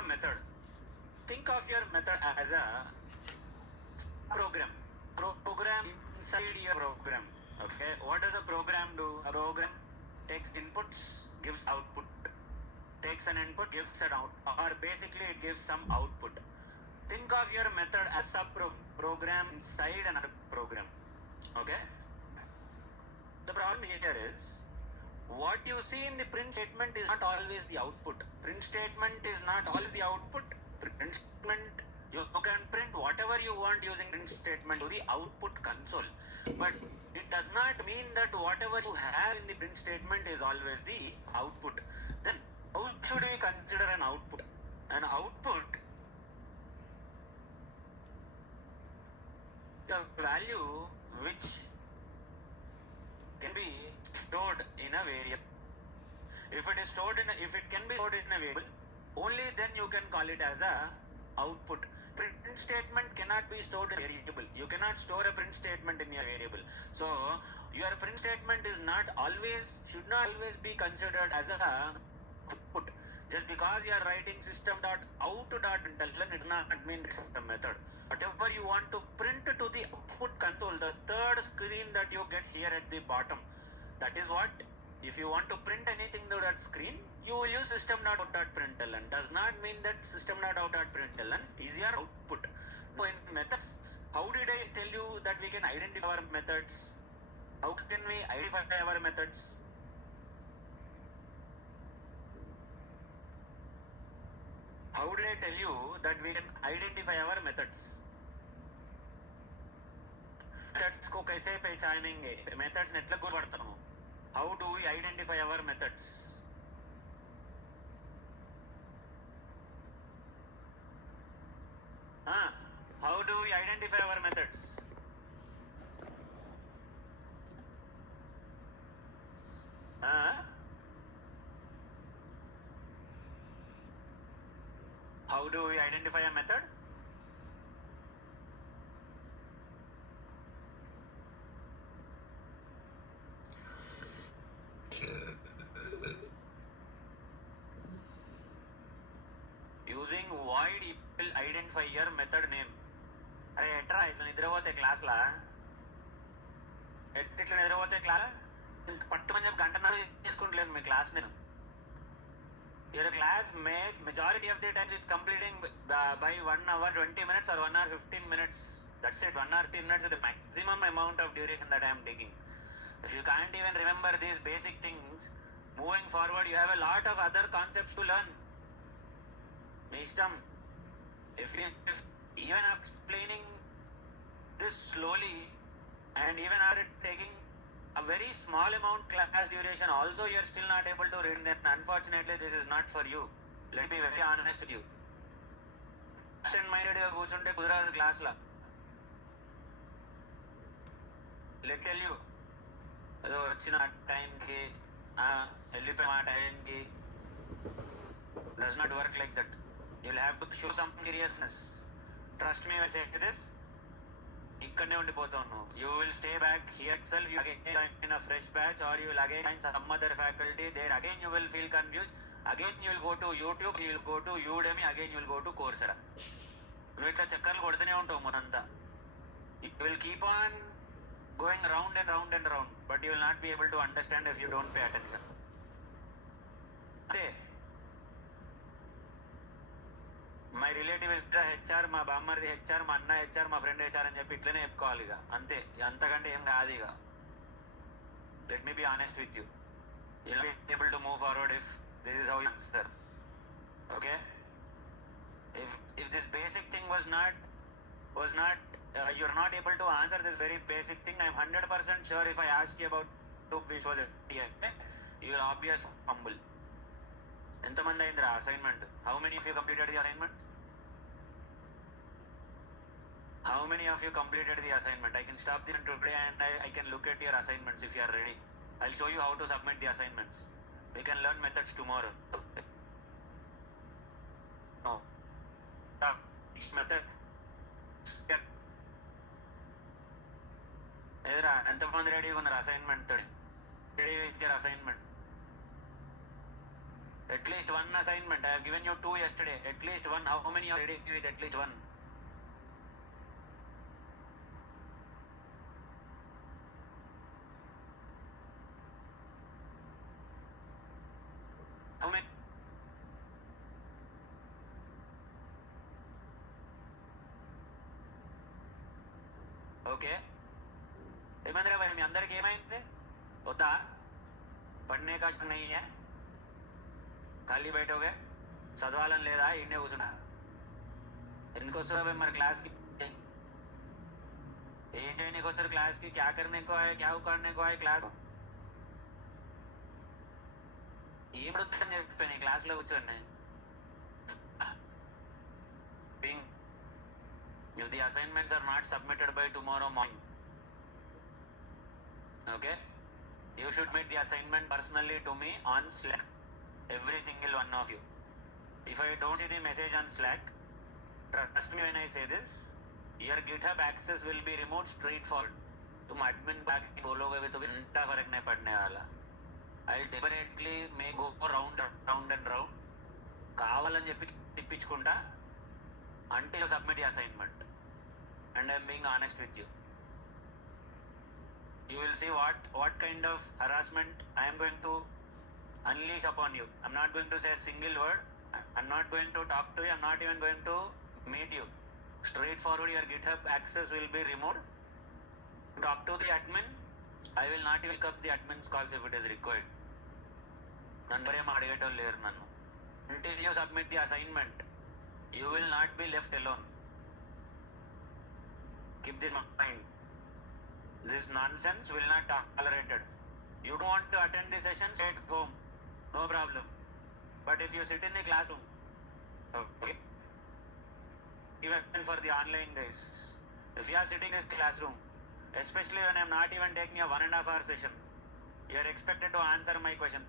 the method. Think of your method as a program. Program inside your program. Okay, what does a program do? A program takes inputs, gives output. Takes an input, gives an out, or basically it gives some output. Think of your method as a program inside another program. Okay? The problem here is, what you see in the print statement is not always the output. Print statement is not always the output. Print statement, you can print whatever you want using print statement to the output console. But it does not mean that whatever you have in the print statement is always the output. Then how should we consider an output? An output, a value which can be stored in a variable. If it can be stored in a variable, only then you can call it as a output. Print statement cannot be stored in a variable. You cannot store a print statement in your variable. So your print statement should not always be considered as a output. Just because you are writing system.out.println, it does not mean it's a method. Whatever you want to print to the output console, the third screen that you get here at the bottom, that is what, if you want to print anything to that screen, you will use system.out.println. Does not mean that system.out.println is your output. So in methods, how did I tell you that we can identify our methods? How can we identify our methods? How did I tell you that we can identify our methods? Methods को कैसे पहचानेंगे? Methods नेटला को पढ़ता हूँ. How do we identify our methods? How do we identify our methods? How do we identify a method? Using void, you will identify your method name. అరే ఎట్రా ఇట్లా నిద్రపోతే క్లాస్లా ఇట్లా నిద్రపోతే క్లాస్ పట్టుమని చెప్పి గంటన్నర తీసుకుంటలేను మీ క్లాస్ నేను. Your class majority of the times it's completing by 1 hour 20 minutes or 1 hour 15 minutes. That's it. 1 hour 15 minutes is the maximum amount of duration that I am taking. If you can't even remember these basic things, moving forward you have a lot of other concepts to learn. If even after explaining this slowly and even after taking a very small amount class duration, also you are still not able to read, then unfortunately this is not for you. Let me be very honest with you. Absent-minded గా కూర్చుంటే కుదరదు క్లాస్లో. Let tell you, ఏదో వచ్చిన టైంకి వెళ్ళిపోయిన ఆ టైంకి does not work like that. You will have to show some seriousness. Trust me when I say this. ఇక్కడనే ఉండిపోతావు నువ్వు. You will stay back here itself. You again join a fresh batch or you will again join some other faculty. There again you will feel confused. Again you will go to YouTube, you will go to Udemy, again you will go to Coursera. నువ్వు ఇట్లా చక్కర్లు కొడుతూనే ఉంటావు మొత్తంతా. You will keep on going round and round and round, but you will not be able to understand if you don't pay attention. అంతే. My relative HR, మా బామ్మర్ది HR, మా అన్న హెచ్ఆర్, మా ఫ్రెండ్ హెచ్ఆర్ అని చెప్పి ఇట్లనే చెప్పుకోవాలి ఇక. అంతే, అంతకంటే ఏం కాదు ఇక. Let me be honest with you. You will be able to move forward if this is how you answer. Okay? If this basic thing was not you are not able to answer this very basic thing, I am 100% sure if I ask you about which was it, you will obviously fumble. ఎంతమంది అయిందిరా assignment? How many of you completed the assignment? How many of you completed the assignment? I can stop this today and I can look at your assignments if you are ready. I'll show you how to submit the assignments. We can learn methods tomorrow. No. Method. ఎదురా ఎంతమంది రెడీగా ఉన్నారు assignment తోటి? Ready with your assignment. At least one assignment. I have given you 2 yesterday. At least one. How many are ready with at least one? How many? Okay ఏమైందిరా భయ్ మీ అందరికి ఏమైంది వద్దా పढ़ने का नहीं है ఖాళీ बैठोगे చదవాలని లేదా ఇండే కూర్చున్నా ఎందుకు వస్తున్నా भाई మరి క్లాస్కి ఏం చేయడానికి వస్తారు క్లాస్కి क्या करने को है क्या उखाड़ने को है क्लास ఏం అడుగుతుందని చెప్పాను ఈ క్లాస్లో కూర్చోండి if the assignments are not submitted by tomorrow morning, okay, you should submit the assignment personally to me on Slack, every single one of you. If I don't see the message on Slack, trust me when I say this, your GitHub access will be removed straightforward. तुम admin back बोलोगे भी तो घंटा फर्क नहीं पड़ने वाला. I'll deliberately may go round and round కావాలని చెప్పి తిప్పించుకుంటా until you submit the assignment. And I'm being honest with you. You will see what kind of harassment I am going to unleash upon you. I'm not going to say a single word. I'm not going to talk to you. I'm not even going to meet you. Straightforward, your GitHub access will be removed. Talk to the admin. I will not pick up the admin's calls if it is required. Until you submit the assignment, you will not be left alone. Keep this in mind. This nonsense will not be tolerated. You don't want to attend the session, stay at home. No problem. But if you sit in the classroom, okay, even for the online guys, if you are sitting in this classroom, especially when I am not even taking a 1.5 hour session, you are expected to answer my question.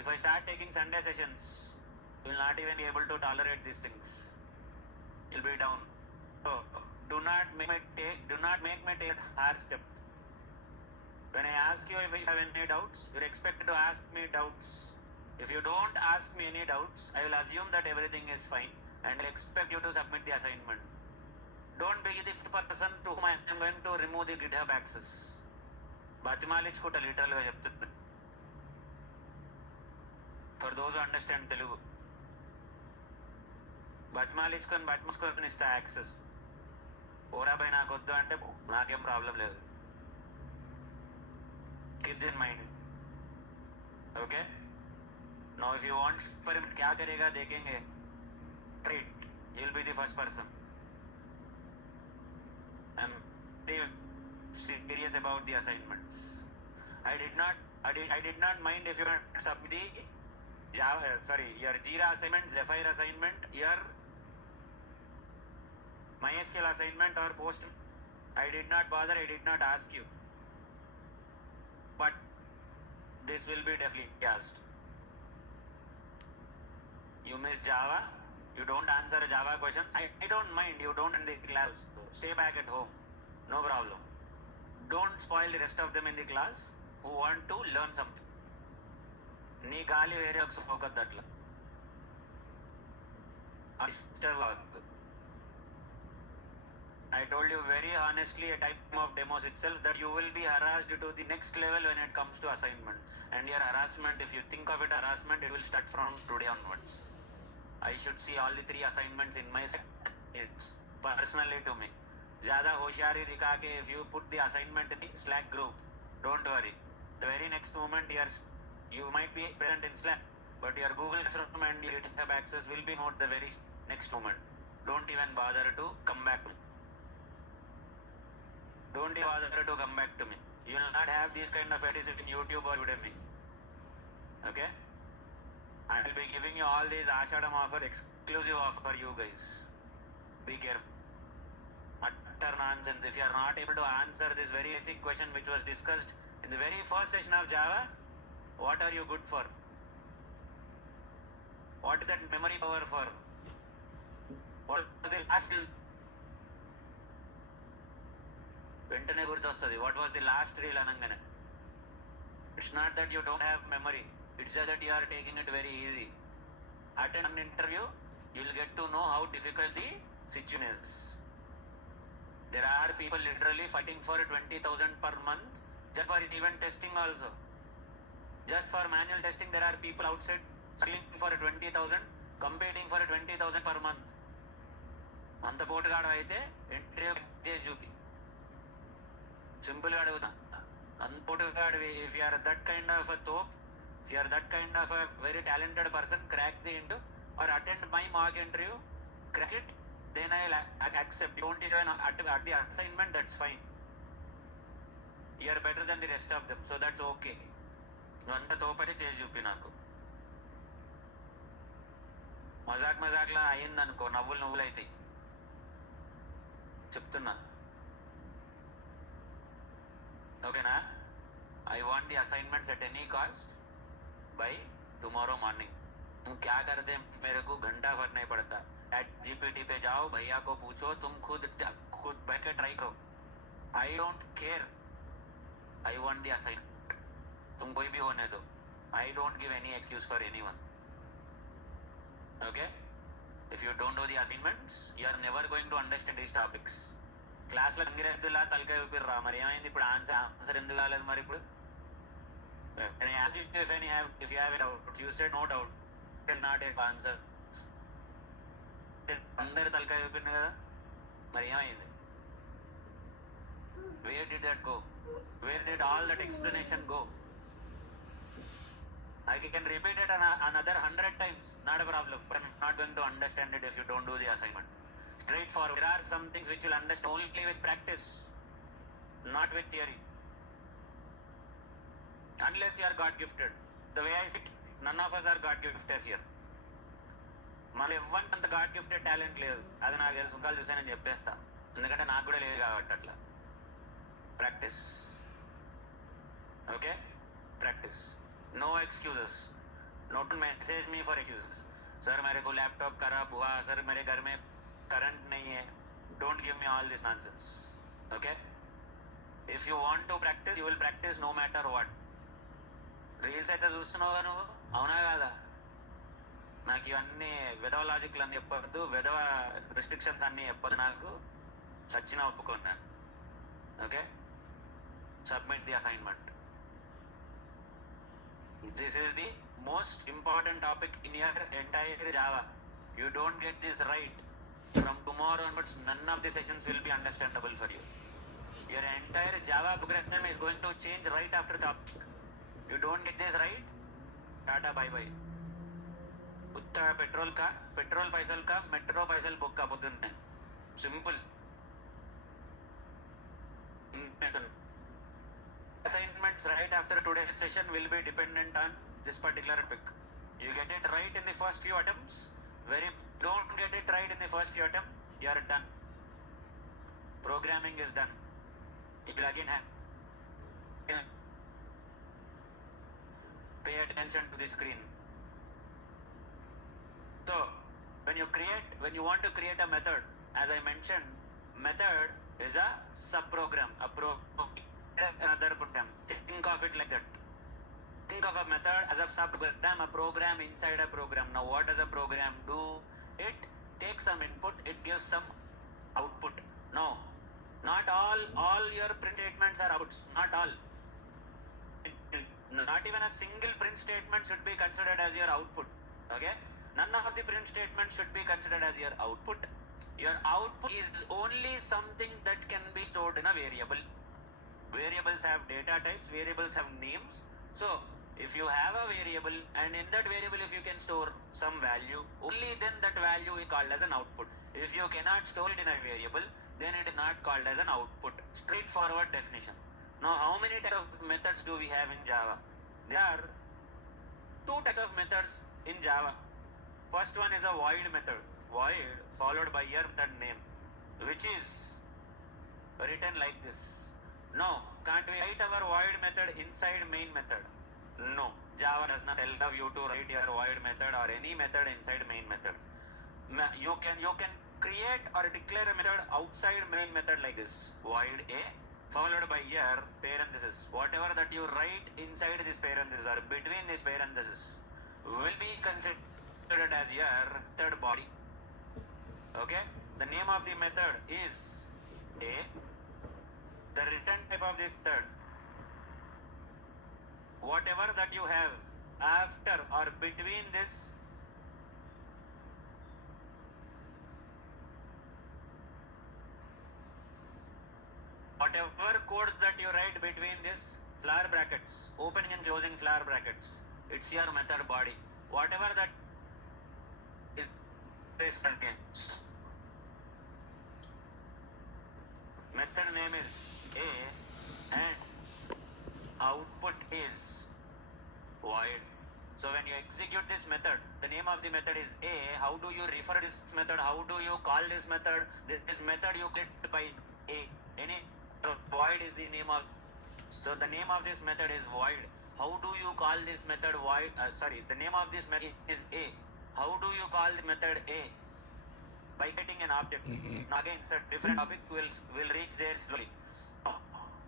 If I start taking Sunday sessions, you will not even be able to tolerate these things. You will be down. So do not make me take a hard step. When I ask you if you have any doubts, you're expected to ask me doubts. If you don't ask me any doubts, I will assume that everything is fine and I'll expect you to submit the assignment. Don't be the person to whom I am going to remove the GitHub access. బతిమాలించుకుంటా లిటరల్గా చెప్తున్నా. For those who understand Telugu, బతిమాలించుకొని ఇస్తా access. Vora by నాకు వద్దు అంటే నాకేం problem లేదు. Keep this in mind. Okay? Now if you want experiment क्या करेगा देखेंगे. Treat. You will be the first person. I'm very serious about the assignments. I did not mind if you submit the your Jira assignment, Zephyr assignment, your MySQL assignment or post. I did not bother, I did not ask you. But this will be definitely asked. You miss Java, you don't answer Java questions. I don't mind, you don't in the class. Stay back at home. No problem. Don't spoil the rest of them in the class who want to learn something. నీ గాలి వేరే పోకద్దు అట్లా disturb అవ్వద్దు. I told you very honestly at time of demos itself that you will be harassed to the next level when it comes to assignment. And your harassment, if you think of it harassment, it will start from today onwards. I should see all the 3 assignments in my Slack. It's personally to me. ज़्यादा होशियारी दिखा के if you put the assignment in the Slack group, don't worry. The very next moment you might be present in Slack, but your Google Classroom and your GitHub access will be not the very next moment. Don't even bother to come back to me. Don't even bother to come back to me. You will not have these kind of edits in YouTube or Udemy. Okay? I will be giving you all these Ashadam offers, exclusive offer for you guys. Be careful. Utter nonsense. If you are not able to answer this very basic question which was discussed in the very first session of Java, what are you good for? What is that memory power for? What was the last? వెంటనే గుర్తొస్తుంది. What was the last reel అనగానే? It's not that you don't have memory. It's just that you are taking it very easy. Attend an interview, you will get to know how difficult the situation is. There are people literally fighting for 20,000 per month just for even testing also. Just for manual testing, there are people outside struggling for 20,000, competing for 20,000 per month. అంత పోటుగాడు అయితే interview చేసి చూపి, సింపుల్గా అడుగుతా. అంత పోటుగాడు, if you are that kind of a తోప్, if you are that kind of a very talented person, crack the into or attend my mock interview, crack it, then I'll accept. You don't even at the assignment, that's fine. You are better than the rest of them, so that's okay. నువ్వు అంత తోపైతే చేసి చూపి. నాకు మజాక్లా అయిందనుకో, నవ్వులు అవుతాయి చెప్తున్నా, ఓకేనా? I want the assignments at any cost by tomorrow morning. तुम क्या करते मेरे को घंटा भर नहीं पड़ता. ChatGPT पे जाओ, भैया को पूछो, तुम खुद बैठ के ट्राई करो. I don't care. I want the assignment. तुम कोई भी होने दो. I don't give any excuse for anyone. Okay? If you don't do the assignments, you are never going to understand these topics. క్లాస్లో అంగిరెద్దులా తలకాయ ఊపిర్రా, మరి ఏమైంది ఇప్పుడు? ఆన్సర్ ఎందుకు కాలేదు మరి ఇప్పుడు? And I asked you if you have a doubt. You said no doubt. Still not a answer. అందరు తలకాయ ఊపిరిన కదా, మరి ఏమైంది? Where did that go? Where did all that explanation go? I can repeat it another 100 times, not a problem, but I'm not going to understand it if you don't do the assignment. Straightforward. There are some things which you'll understand only with practice, not with theory. Unless you are God gifted. The way I see it, none of us are God gifted here. మనం ఎవ్వరికి అంత God gifted talent లేదు. అది నాకు తెలుసు, సుఖాలు చూసానని చెప్పేస్తా, ఎందుకంటే నాకు కూడా లేదు కాబట్టి. అట్లా practice. Okay, practice. No excuses. Not message me for excuses. Sir मेरे को लैपटॉप खराब हुआ, सर मेरे घर में करंट नहीं है. Don't give me all this nonsense. Okay, if you want to practice, you will practice no matter what. Reels అయితే చూస్తున్నావుగా నువ్వు, అవునా కాదా? నాకు ఇవన్నీ విధవ లాజిక్లు అన్నీ చెప్పద్దు, విధవ రిస్ట్రిక్షన్స్ అన్నీ చెప్పదు నాకు. సచ్చిన ఒప్పుకున్నాను. Okay, submit the assignment. This is the most important topic in your entire Java. You don't get this right, from tomorrow onwards none of the sessions will be understandable for you. Your entire Java program is going to change right after the topic. You don't get this right, tata bye bye. उत्ता petrol पैसल का metro पैसल book का పొద్దున్నే. Simple. Assignments right after today's session will be dependent on this particular topic. You get it right in the first few attempts. Don't get it right in the first few attempts, you are done. Programming is done. You will again have pay attention to the screen. So when you want to create a method, as I mentioned, method is a subprogram, another program. Think of it like that. Think of a method as a subprogram, a program inside a program. Now what does a program do? It takes some input, it gives some output. No, not all your print statements are outputs. Not all. Not even a single print statement should be considered as your output. Okay, none of the print statements should be considered as your output. Your output is only something that can be stored in a variable. Variables have data types, variables have names. So if you have a variable, and in that variable if you can store some value, only then that value is called as an output. If you cannot store it in a variable, then it is not called as an output. Straightforward definition. Now how many types of methods do we have in Java? There are two types of methods in Java. First one is a void method. Void followed by your method name, which is written like this. No, can't we write our void method inside main method? No, Java does not allow you to write your void method or any method inside main method. You can create or declare a method outside main method like this. Void A, followed by your parenthesis. Whatever that you write inside this parenthesis or between this parenthesis will be considered as your third body. Okay? The name of the method is A. The return type of this third. Whatever that you have after or between this whatever code that you write between this flower brackets, opening and closing flower brackets, it's your method body. Whatever that is this contains. Method name is A and output is void. So when you execute this method, the name of the method is A. How do you refer this method? How do you call this method? This method you get by A. Any void is the name of. So the name of this method is void. How do you call this method void? The name of this method is A. How do you call the method A? By getting an object. Now again, it's a different topic. We'll reach there slowly. Now,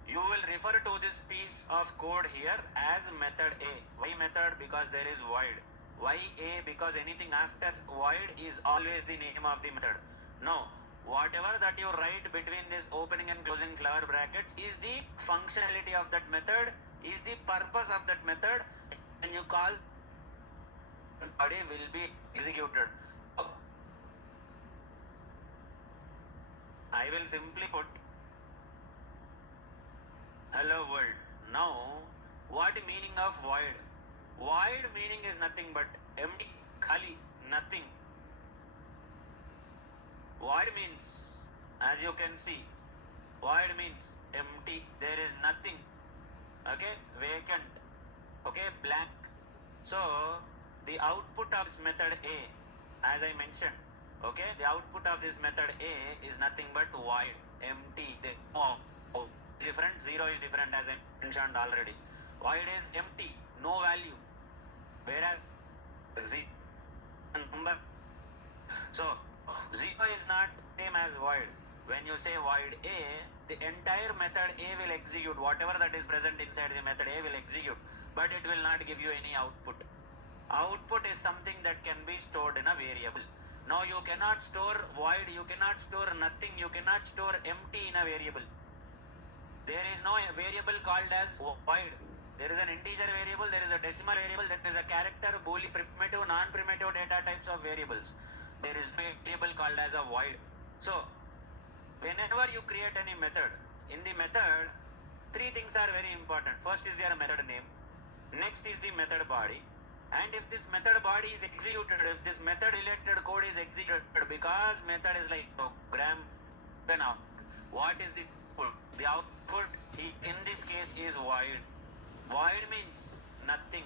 you will refer to this piece of code here as method A. Why method? Because there is void. Why A? Because anything after void is always the name of the method. Now, whatever that you write between this opening and closing flower brackets is the functionality of that method, is the purpose of that method, and you call body will be executed. I will simply put hello world. Now, what meaning of void? Void meaning is nothing but empty, khali, nothing. Void means, as you can see, void means empty, there is nothing. Okay, vacant. Okay, blank. So, the output of this method A, as I mentioned, okay, the output of this method A is nothing but void, empty. Different, 0 is different as I mentioned already. Void is empty, no value. Whereas Z number. So 0 is not same as void. When you say void A, the entire method A will execute. Whatever that is present inside the method A will execute, but it will not give you any output. Output is something that can be stored in a variable. Now you cannot store void, you cannot store nothing, you cannot store empty in a variable. There is no variable called as void. There is an integer variable, there is a decimal variable, there is a character, boolean, primitive, non-primitive data types of variables. There is a variable called as a void. So, whenever you create any method, in the method, three things are very important. First is your method name. Next is the method body. And if this method body is executed, if this method related code is executed, because method is like program, then what is the output? The output in this case is void. Void means nothing,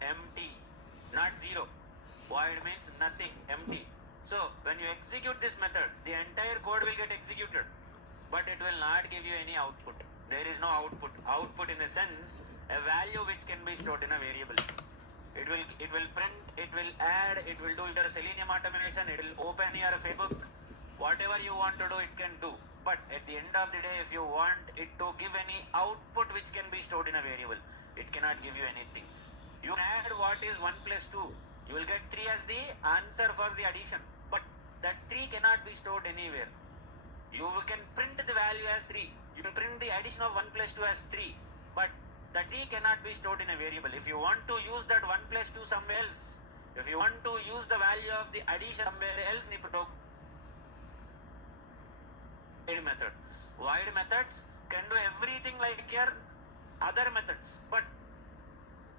empty, not 0. Void means nothing, empty. So when you execute this method, the entire code will get executed, but it will not give you any output. There is no output. Output in the sense, a value which can be stored in a variable. It will print, it will add, it will do your Selenium automation, it will open your Facebook. Whatever you want to do, it can do. But at the end of the day, if you want it to give any output which can be stored in a variable, it cannot give you anything. You add what is 1 plus 2. You will get 3 as the answer for the addition. But that 3 cannot be stored anywhere. You can print the value as 3. You can print the addition of 1 plus 2 as 3. But that 3 cannot be stored in a variable. If you want to use that 1 plus 2 somewhere else, if you want to use the value of the addition somewhere else, you put void method. Void methods can do everything like your other methods, but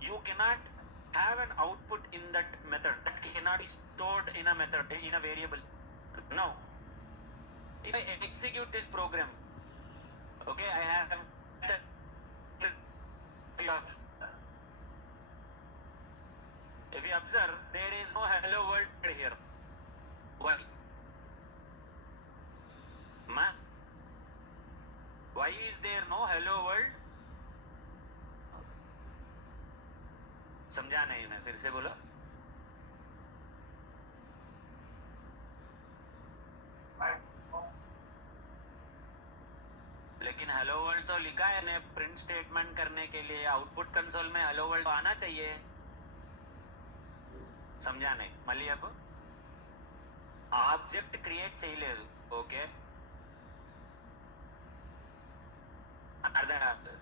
you cannot have an output in that method. That cannot be stored in a method, in a variable. Now, if I execute this program, okay, I have if you observe, there is no hello world here. Why? Why is there no hello world? समझा नहीं मैं, फिर से बोलो. लेकिन hello world तो लिखा है ने प्रिंट स्टेटमेंट करने के लिए आउटपुट कंसोल में हेलो वर्ल्ड आना चाहिए. समझा नहीं మళ్ళీ अब ఆబ్జెక్ట్ క్రియేట్ చేయలేదు. ఓకే అర్థం కాదు.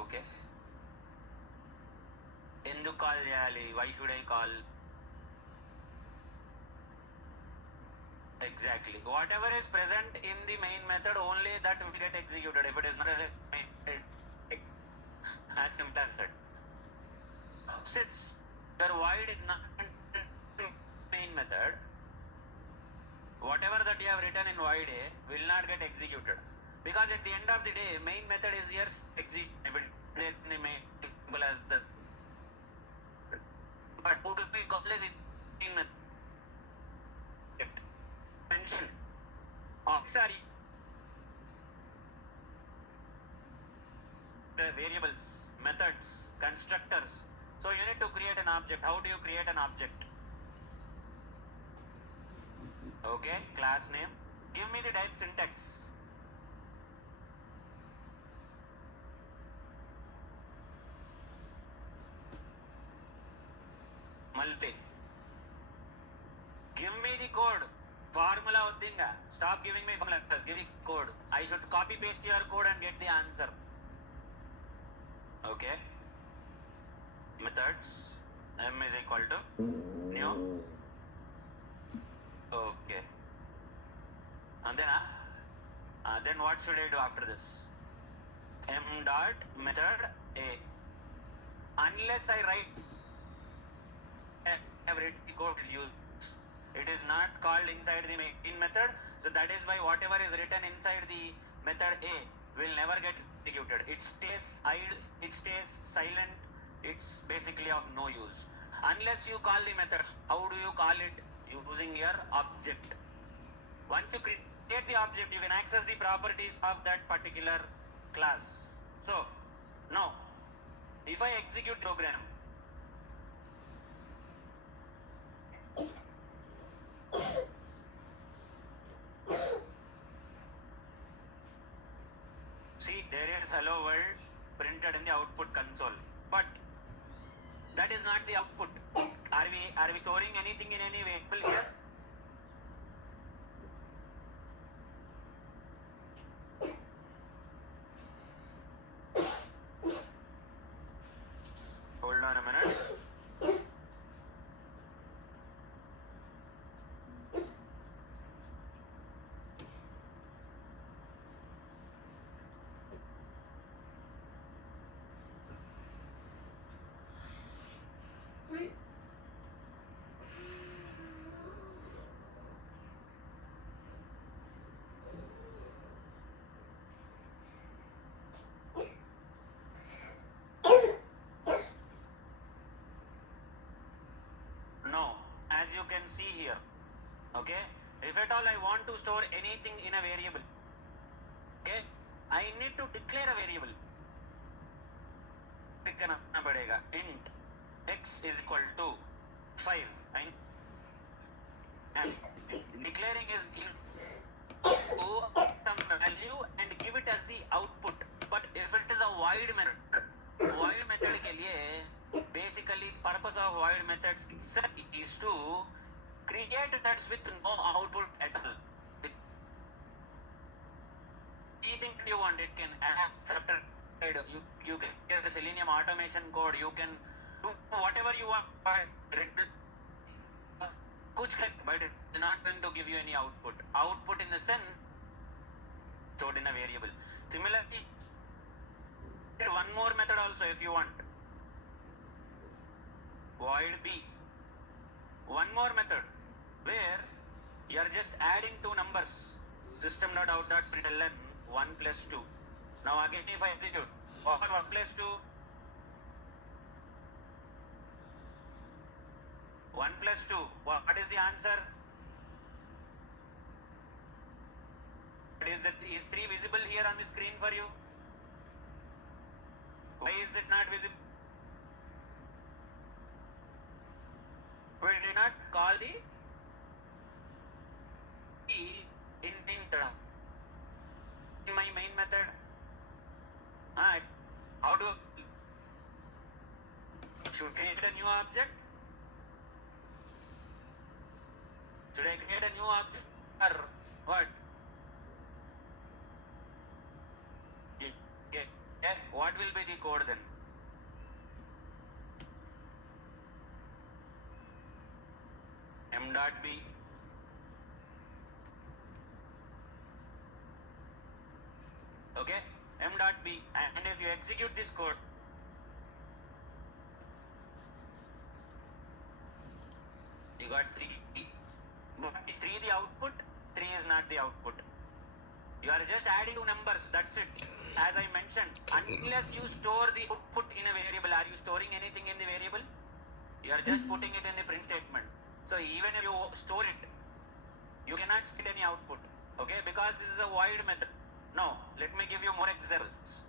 ఓకే ఎందుకు కాల్ చేయాలి? Why should I call? Exactly. Whatever is present in the main method, only that will get executed. If it is not present, as simple as that. Since your void is not main method, whatever that you have written in void A will not get executed. Because at the end of the day, main method is here executed in the main as the. But who do we call as main method? Mention. Sorry. Variables, methods, constructors. So you need to create an object. How do you create an object? Okay, class name. Give me the type syntax. Multi. Give me the code. Formula oddinga. Stop giving me formulas. Give the code. I should copy paste your code and get the answer. Okay. Methods. M is equal to new. Okay. And then what should I do after this? M dot method A. Unless I write every code is used. It is not called inside the main method. So that is why whatever is written inside the method A will never get executed. It stays idle, it stays silent, it's basically of no use. Unless you call the method. How do you call it? Using your object. Once you create the object, you can access the properties of that particular class. So, now, if I execute program, see, there is hello world printed in the output console, but that is not the output. Are we storing anything in any variable here? Hold on a minute. No, as you can see here, okay, if at all I want to store anything in a variable, okay, I need to declare a variable. करना पड़ेगा. Int x is equal to 5 and declaring is some value and give it as the output. But if it is a void method के लिए basically purpose of void methods itself is to create methods with no output at all. Anything you want, it can accept. You can get the Selenium automation code. You can do whatever you want. But it's not going to give you any output. Output in the sense stored in a variable. Similarly, one more method also if you want. Void B. One more method where you are just adding two numbers. System.out.println 1 plus 2. Now again if I execute, what 1 plus 2? 1 plus 2. What is the answer? Is 3 visible here on the screen for you? Why is it not visible? We did not call the key in should create a new object. Should I create a new object or what? Okay. What will be the code then? M dot B. Okay, M dot B, and if you execute this code, you got 3. But 3 the output, 3 is not the output. You are just adding two numbers, that's it. As I mentioned, unless you store the output in a variable, are you storing anything in the variable? You are just putting it in the print statement. So even if you store it, you cannot state any output, okay, because this is a void method. Now, let me give you more examples.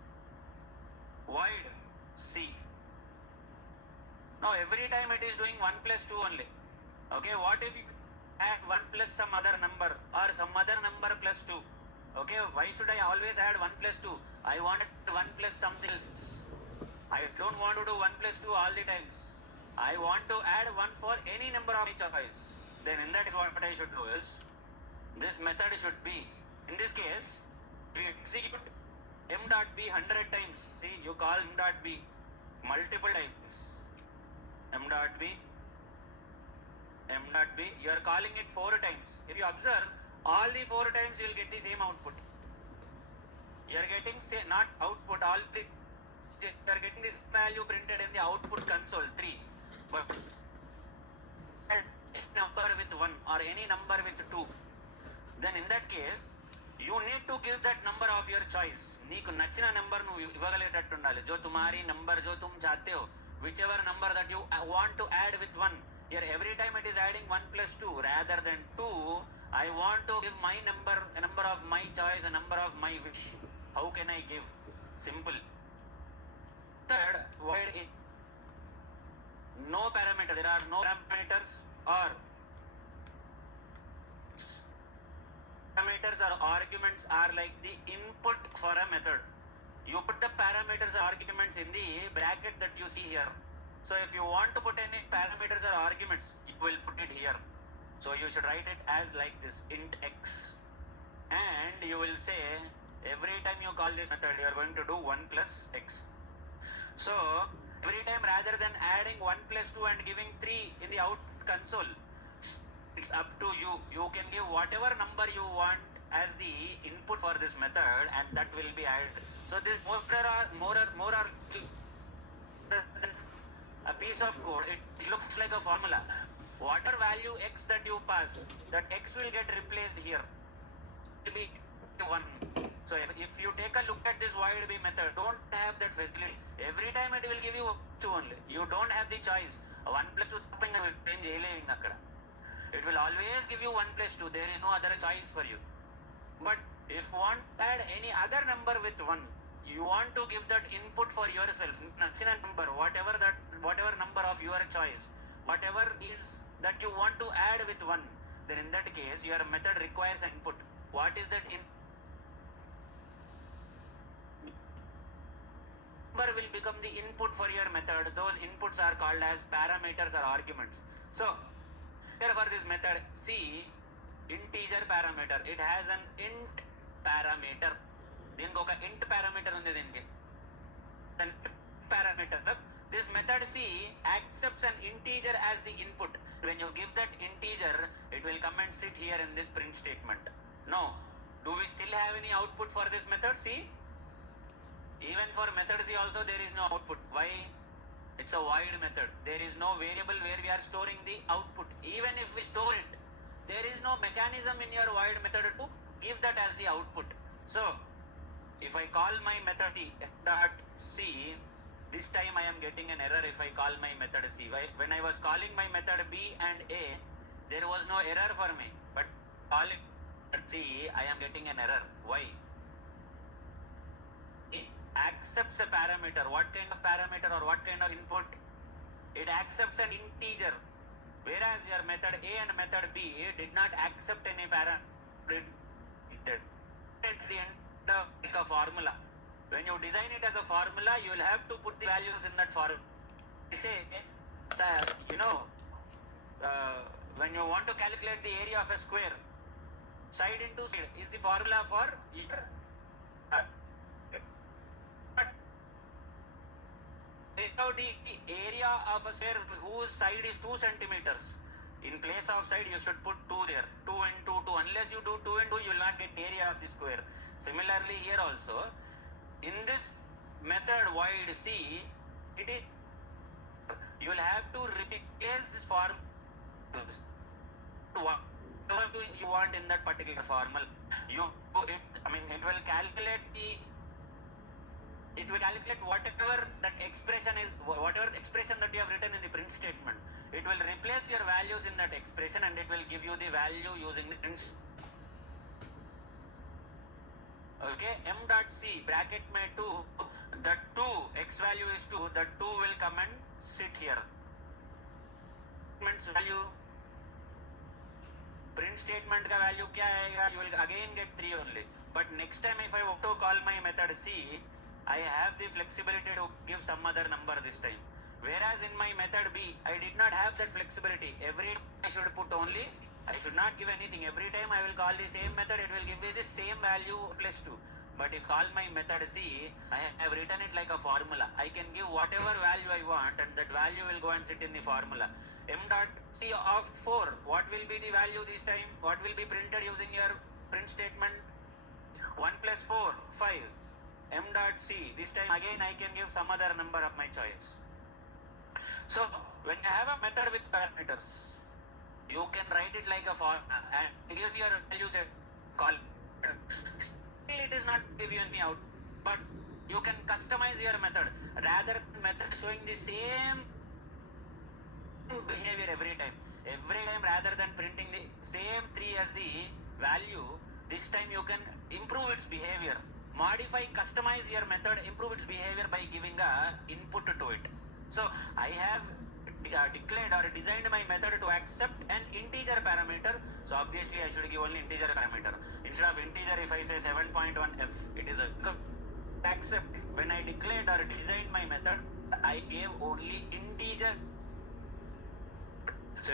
Void C. Now, every time it is doing 1 plus 2 only. Okay, what if you add 1 plus some other number or some other number plus 2? Okay, why should I always add 1 plus 2? I want 1 plus something else. I don't want to do 1 plus 2 all the times. I want to add 1 for any number of my choice. Then in that, what I should do is, this method should be, in this case, if you execute M dot B 100 times, see, you call M dot B multiple times. M dot B, M dot B, you are calling it 4 times. If you observe, all the 4 times you will get the same output. You are getting, say, not output, all the, you are getting this value printed in the output console 3. But any number with 1 or any number with 2, then in that case, you need to give that number of your choice. నీకు నచ్చిన number నువ్వు ఇవ్వగలిగేటట్టు ఉండాలి. जो तुम्हारी number जो तुम चाहते हो, whichever number that you want to add with 1. Here every time it is adding 1 plus 2 rather than 2. I want to give my number, a number of my choice, a number of my wish. How can I give? Simple. Third, void A. No parameter. There are no parameters or parameters or arguments are like the input for a method. You put the parameters or arguments in the bracket that you see here. So if you want to put any parameters or arguments, you will put it here. So you should write it as like this, int x, and you will say every time you call this method, you are going to do 1 plus x. So every time, rather than adding 1 plus 2 and giving 3 in the output console, it's up to you. You can give whatever number you want as the input for this method, and that will be added. So this more or a piece of code. It looks like a formula. Whatever value x that you pass, that x will get replaced here. It will be 1. So if you take a look at this void b method, don't have that facility. Every time it will give you 2 only. You don't have the choice. 1 plus 2 change. It will always give you 1 plus 2. There is no other choice for you. But if you want to add any other number with 1, you want to give that input for yourself. Number, whatever number of your choice, whatever is that you want to add with 1, then in that case, your method requires an input. What is that input? Number will become the input for your method. Those inputs are called as parameters or arguments. So here for this method, see, integer parameter. It has an int parameter. దీనికి ఒక int parameter ఉంది దీనికి. Then parameter. This method C accepts an integer as the input. When you give that integer, it will come and sit here in this print statement. Now, do we still have any output for this method C? Even for method C also there is no output. Why? It's a void method. There is no variable where we are storing the output. Even if we store it, there is no mechanism in your void method to give that as the output. So, if I call my method dot C, this time I am getting an error if I call my method C. When I was calling my method B and A, there was no error for me. But calling C, I am getting an error. Why? It accepts a parameter. What kind of parameter or what kind of input? It accepts an integer. Whereas your method A and method B did not accept any parameter. At the end of a formula. When you design it as a formula, you will have to put the values in that formula. say, sir, you know, when you want to calculate the area of a square, side into side is the formula for your but now the area of a square whose side is 2 centimeters. In place of side, you should put 2 there. 2 into 2. Unless you do 2 into 2, you will not get area of the square. Similarly, here also, in this method void C, it is you will have to replace this formula whatever you want in that particular formula. It will calculate whatever that expression is, whatever expression that you have written in the print statement. It will replace your values in that expression and it will give you the value using the print. Okay, m dot c bracket में 2, the 2 x value is 2, the 2 will come and sit here. Value print statement का value क्या आएगा? You will again get 3 only. But next time if I want to call my method C, I have the flexibility to give some other number this time. Whereas in my method B, I did not have that flexibility. Every time I should put only, I should not give anything. Every time I will call the same method, it will give me the same value plus 2. But if call my method C, I have written it like a formula. I can give whatever value I want and that value will go and sit in the formula. M dot C of 4, what will be the value this time? What will be printed using your print statement? 1 plus 4, 5. M dot C, this time again I can give some other number of my choice. So when you have a method with parameters, you can write it like a formula and give your values a call. Still it is not give you any out, but you can customize your method. Rather than method showing the same behavior every time, rather than printing the same 3 as the value, this time you can improve its behavior. Modify, customize your method, improve its behavior by giving a input to it. So I have declared or designed my method to accept an integer parameter. So obviously I should give only integer parameter. Instead of integer, if I say 7.1f, it is a accept. When I declared or designed my method, I gave only integer. So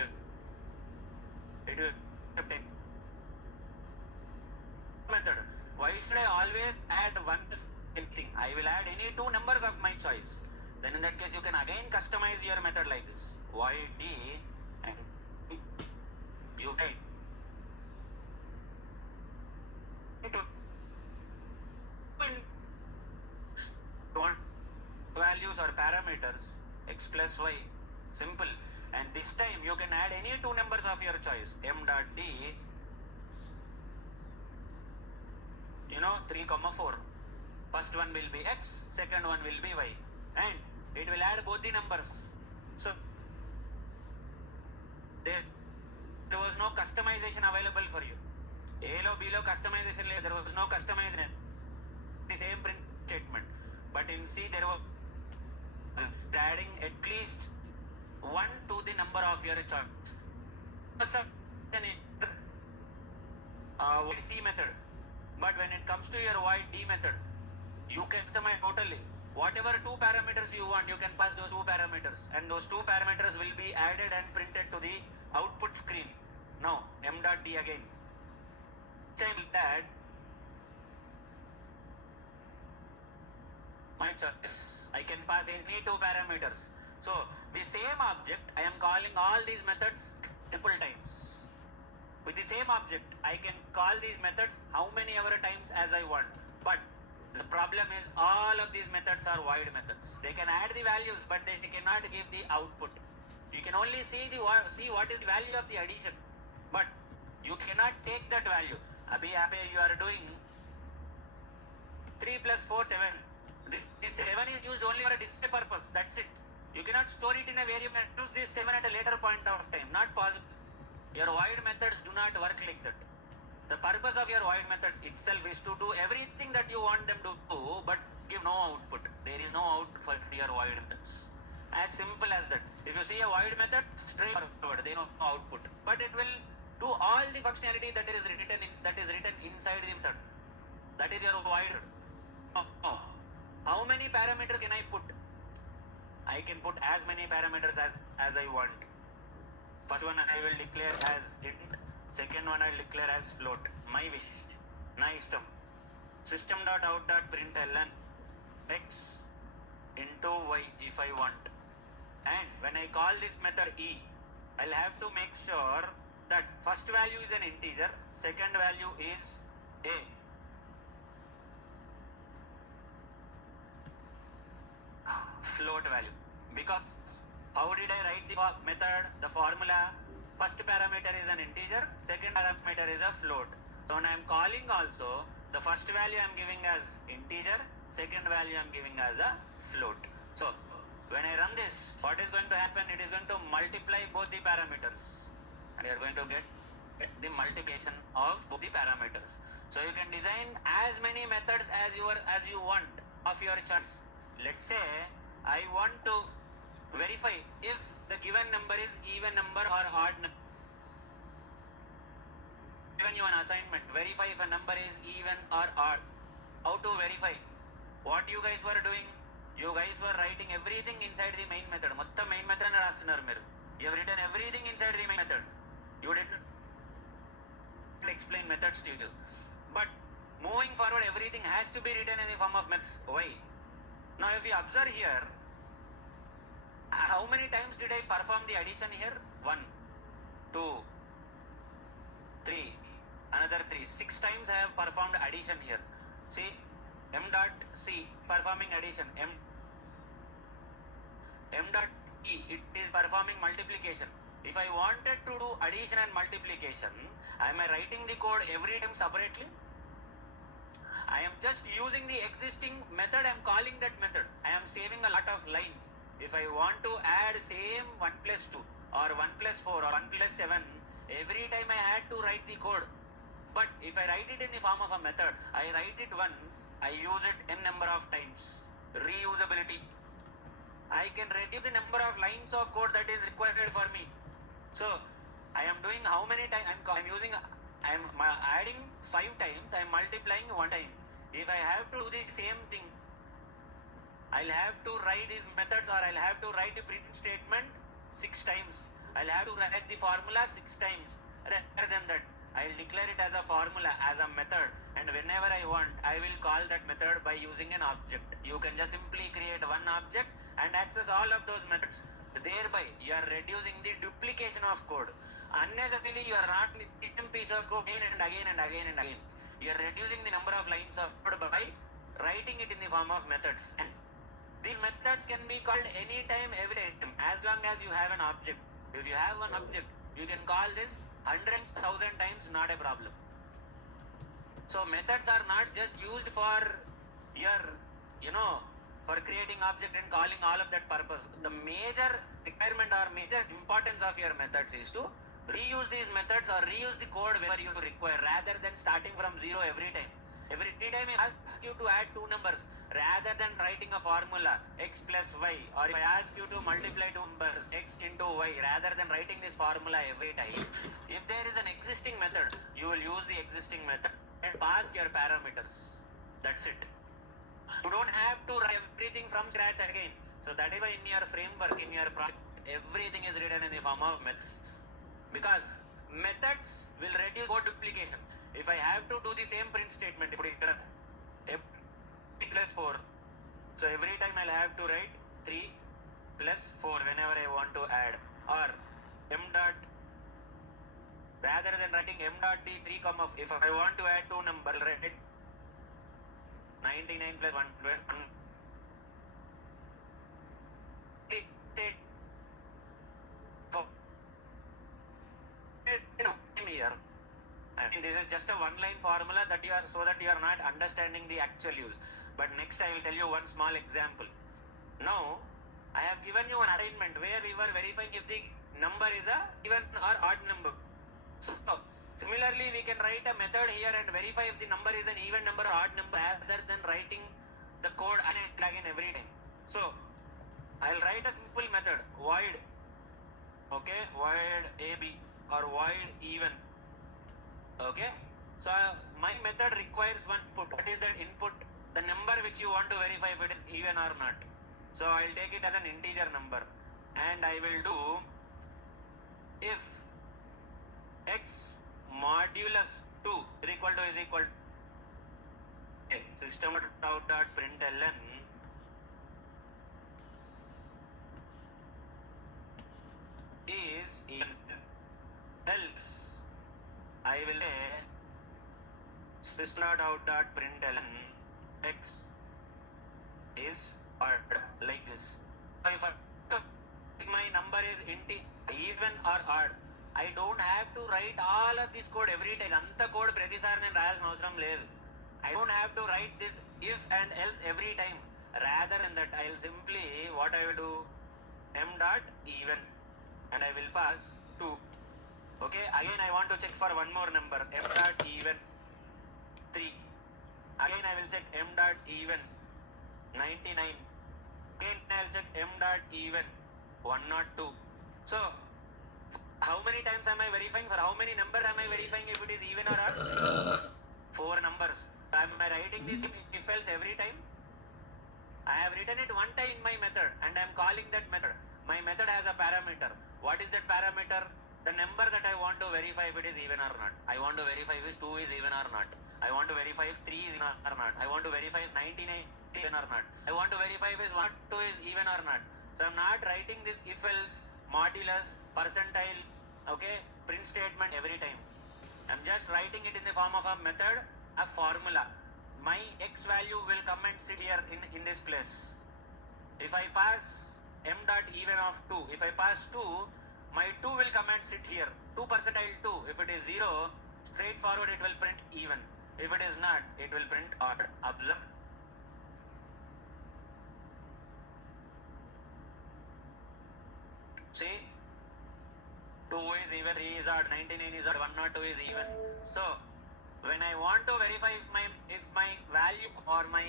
it will accept method. Why should I always add one thing? I will add any 2 numbers of my choice. Then in that case you can again customize your method like this. Void D and you write values or parameters x plus y, simple. And this time you can add any 2 numbers of your choice. M dot D, 3, 4. First one will be x, second one will be y, and it will add both the numbers. So there was no customization available for you. A lo B lo customization, there was no customization. The same print statement. But in C there was adding at least 1 to the number of your choice. C method. But when it comes to your void D method, you can customize totally. Whatever 2 parameters you want, you can pass those 2 parameters, and those 2 parameters will be added and printed to the output screen. Now M dot D again. Time add my choice. I can pass any 2 parameters. So the same object, I am calling all these methods multiple times. With the same object, I can call these methods how many ever times as I want. But the problem is all of these methods are void methods. They can add the values, but they cannot give the output. You can only see what is the value of the addition, but you cannot take that value. Abhi you are doing 3 plus 4, 7. This 7 is used only for a display purpose. That's it. You cannot store it in a variable and use this 7 at a later point of time. Not possible. Your void methods do not work like that. The purpose of your void methods itself is to do everything that you want them to do, but give no output. There is no output for your void methods. As simple as that. If you see a void method, straightforward, there is no output. But it will do all the functionality that is written inside the method. That is your void. No. How many parameters can I put? I can put as many parameters as I want. First one I will declare as int, second one I will declare as float. My wish, na ishtam. System.out.println x into y if I want. And when I call this method e, I'll have to make sure that first value is an integer, second value is a float value. Because how did I write the method, the formula? First parameter is an integer, second parameter is a float. So when I am calling also, the first value I am giving as integer, second value I am giving as a float. So when I run this, what is going to happen? It is going to multiply both the parameters, and you are going to get the multiplication of both the parameters. So you can design as many methods as you want of your choice. Let's say I want to verify if the given number is even number or odd number. Given you an assignment, verify if a number is even or odd. How to verify? What you guys were doing? You guys were writing everything inside the main method. Motta main method ne rastunaru meer. You have written everything inside the main method. You didn't explain methods to you. But moving forward, everything has to be written in the form of methods. Why? Now if you observe here, how many times did I perform the addition here? 1, 2, 3, another 3. 6 times I have performed addition here. See, m dot c performing addition, m dot e, it is performing multiplication. If I wanted to do addition and multiplication, am I writing the code every time separately? I am just using the existing method, I am calling that method. I am saving a lot of lines. If I want to add same 1 plus 2 or 1 plus 4 or 1 plus 7, every time I had to write the code. But if I write it in the form of a method, I write it once, I use it n number of times. Reusability. I can reduce the number of lines of code that is required for me. So I am doing how many times? I am adding 5 times, I am multiplying 1 time. If I have to do the same thing, I'll have to write these methods, or I'll have to write the print statement 6 times. I'll have to write the formula 6 times. Rather than that, I'll declare it as a formula, as a method, and whenever I want, I will call that method by using an object. You can just simply create one object and access all of those methods. Thereby, you are reducing the duplication of code. Unnecessarily, you are not the same piece of code again and again and again and again. You are reducing the number of lines of code by writing it in the form of methods. And these methods can be called anytime, every time, as long as you have an object. If you have an object, you can call this hundreds, 1,000 times, not a problem. So methods are not just used for your, for creating object and calling all of that purpose. The major requirement or major importance of your methods is to reuse these methods or reuse the code wherever you require, rather than starting from zero every time. Every time I ask you to add 2 numbers, rather than writing a formula x plus y, or if I ask you to multiply 2 numbers x into y, rather than writing this formula every time, if there is an existing method, you will use the existing method and pass your parameters. That's it. You don't have to write everything from scratch again. So that is why in your framework, in your project, everything is written in the form of methods. Because methods will reduce code duplication. If I have to do the same print statement, plus 4. So every time I'll have to write 3 plus 4 whenever I want to add. Or m dot, rather than writing m dot d 3, if I want to add 2 numbers, write 99 plus 1, 1. Here, I mean, this is just a one-line formula that you are, so that you are not understanding the actual use. But next I will tell you one small example. Now, I have given you an assignment where we were verifying if the number is a even or odd number. So, similarly, we can write a method here and verify if the number is an even number or odd number, rather than writing the code again every time. So, I'll write a simple method, void, okay, void AB or void even. Okay, so my method requires one input. What is that input? The number which you want to verify if it is even or not. So I'll take it as an integer number, and I will do if x modulus 2 is equal to okay, system.out.println is even, else I will say system.out.println x is odd, like this. So if my number is even or odd, I don't have to write all of this code every time. Anta code ప్రతిసారి నేను రాయాల్సిన అవసరం లేదు. I don't have to write this if and else every time. Rather than that, I'll simply, what I will do, m dot even, and I will pass 2. Okay, again I want to check for one more number, m dot even 3. Again I will check m dot even 99. Again I'll check m dot even 102. So how many times am I verifying? For how many numbers am I verifying if it is even or odd? 4 numbers. Am I writing this if else every time? I have written it one time in my method and I am calling that method. My method has a parameter. What is that parameter? The number that I want to verify if it is even or not. I want to verify if 2 is even or not. I want to verify if 3 is even or not. I want to verify if 99 is even or not. I want to verify if 1, 2 is even or not. So I am not writing this if else, modulus, percentile, okay, print statement every time. I am just writing it in the form of a method, a formula. My x value will come and sit here in this place. If I pass m dot even of 2, if I pass 2, my 2 will come and sit here. 2 percentile 2, if it is 0, straightforward it will print even. If it is not, it will print odd. Observe. See, 2 is even, 3 is odd, 99 is odd, 102 is even. So when I want to verify if my value or my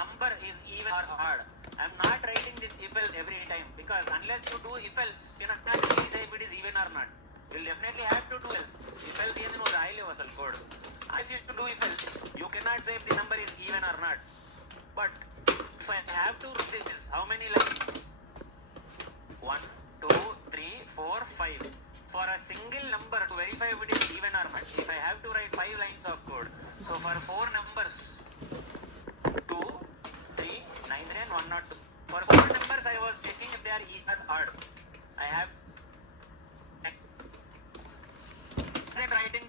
number is even or odd, I am not writing this if else every time, because unless you do if else, you cannot actually say if it is even or not. You will definitely have to do else. If else ఏంది నువ్వు రాయలేవు అసలు code. As you do if else, you cannot say if the number is even or not. But if I have to do this, how many lines? 1, 2, 3, 4, 5. For a single number to verify if it is even or not, if I have to write 5 lines of code, so for 4 numbers, 2, 3, 99, 102. For 4 numbers I was checking if they are even or odd. I have then writing,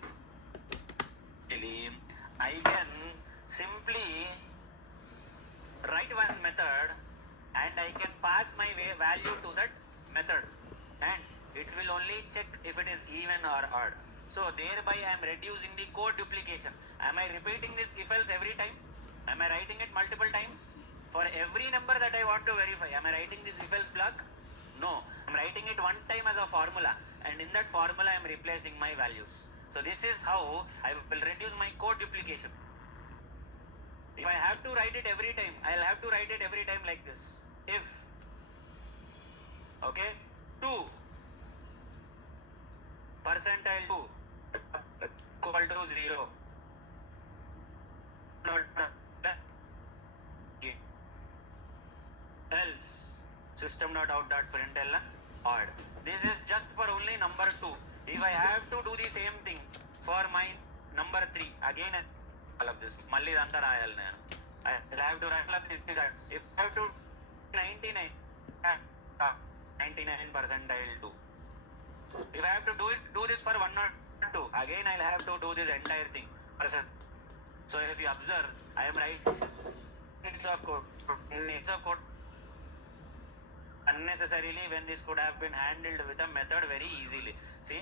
I can simply write one method and I can pass my value to that method, and it will only check if it is even or odd. So thereby I am reducing the code duplication. Am I repeating this if else every time? Am I writing it multiple times? For every number that I want to verify, am I writing this if else block? No, I am writing it one time as a formula, and in that formula I am replacing my values. So this is how I will reduce my code duplication. If I have to write it every time, I will have to write it every time like this. If, okay, 2 percentile 2 equal to 0. Else system.out.println odd. This is just for only number 2. If I have to do the same thing for my number 3, again all of this malli idantha rayali nenu. I will have to write like this. If I have to 99 percentile 2. If I have to do this for 1 or 2, again I'll have to do this entire thing percent. So if you observe, I am writing units of code unnecessarily when this could have been handled with a method very easily. See,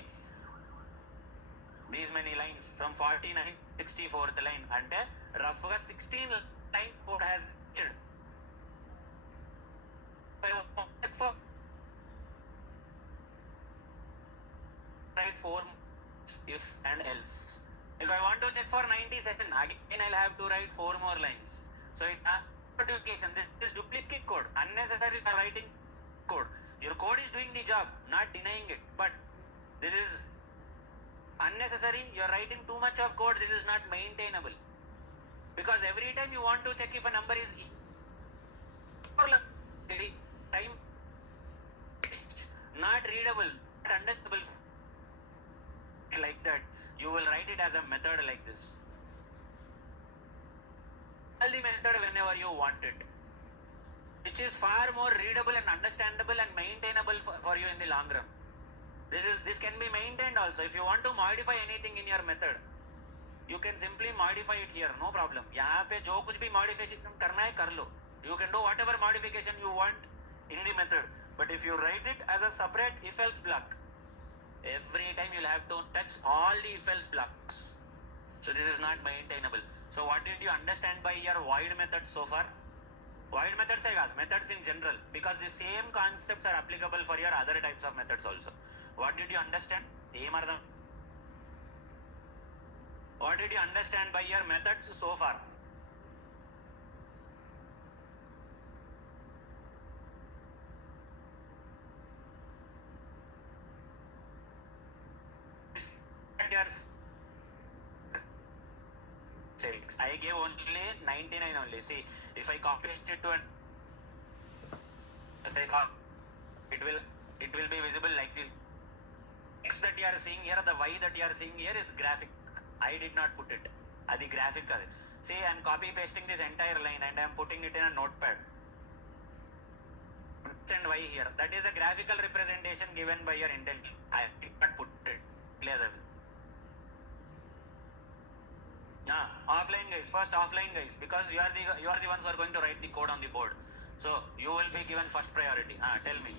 these many lines from 49 64th line ante rough ga 16 line code has been for write 4 if and else. If I want to check for 97, again I'll have to write 4 more lines. So it duplication, this is duplicate code, unnecessary writing code. Your code is doing the job, not denying it, but this is unnecessary. You are writing too much of code. This is not maintainable, because every time you want to check if a number is time, not readable, not understandable like that. You will write it as a method like this. Call the method whenever you want it, which is far more readable and understandable and maintainable for you in the long run. This can be maintained also. If you want to modify anything in your method, you can simply modify it here, no problem. यहाँ पे जो कुछ भी modification करना है कर लो. You can do whatever modification you want in the method. But if you write it as a separate if-else block, every time you'll have to touch all the if-else blocks. So this is not maintainable. So what did you understand by your void method so far? Void methods है काद, methods in general, because the same concepts are applicable for your other types of methods also. What did you understand? What did you understand by your methods so far? I gave only 99 only. See, if I copy it to an, if I copy, it will be visible like this. X that you are seeing here, the Y that you are seeing here is graphic. I did not put it. Adi graphic. See, I am copy pasting this entire line and I am putting it in a notepad. X and Y here. That is a graphical representation given by your intelligence. I did not put it. Clear. Offline guys, first offline guys, because you are the ones who are going to write the code on the board. So you will be given first priority. Tell me.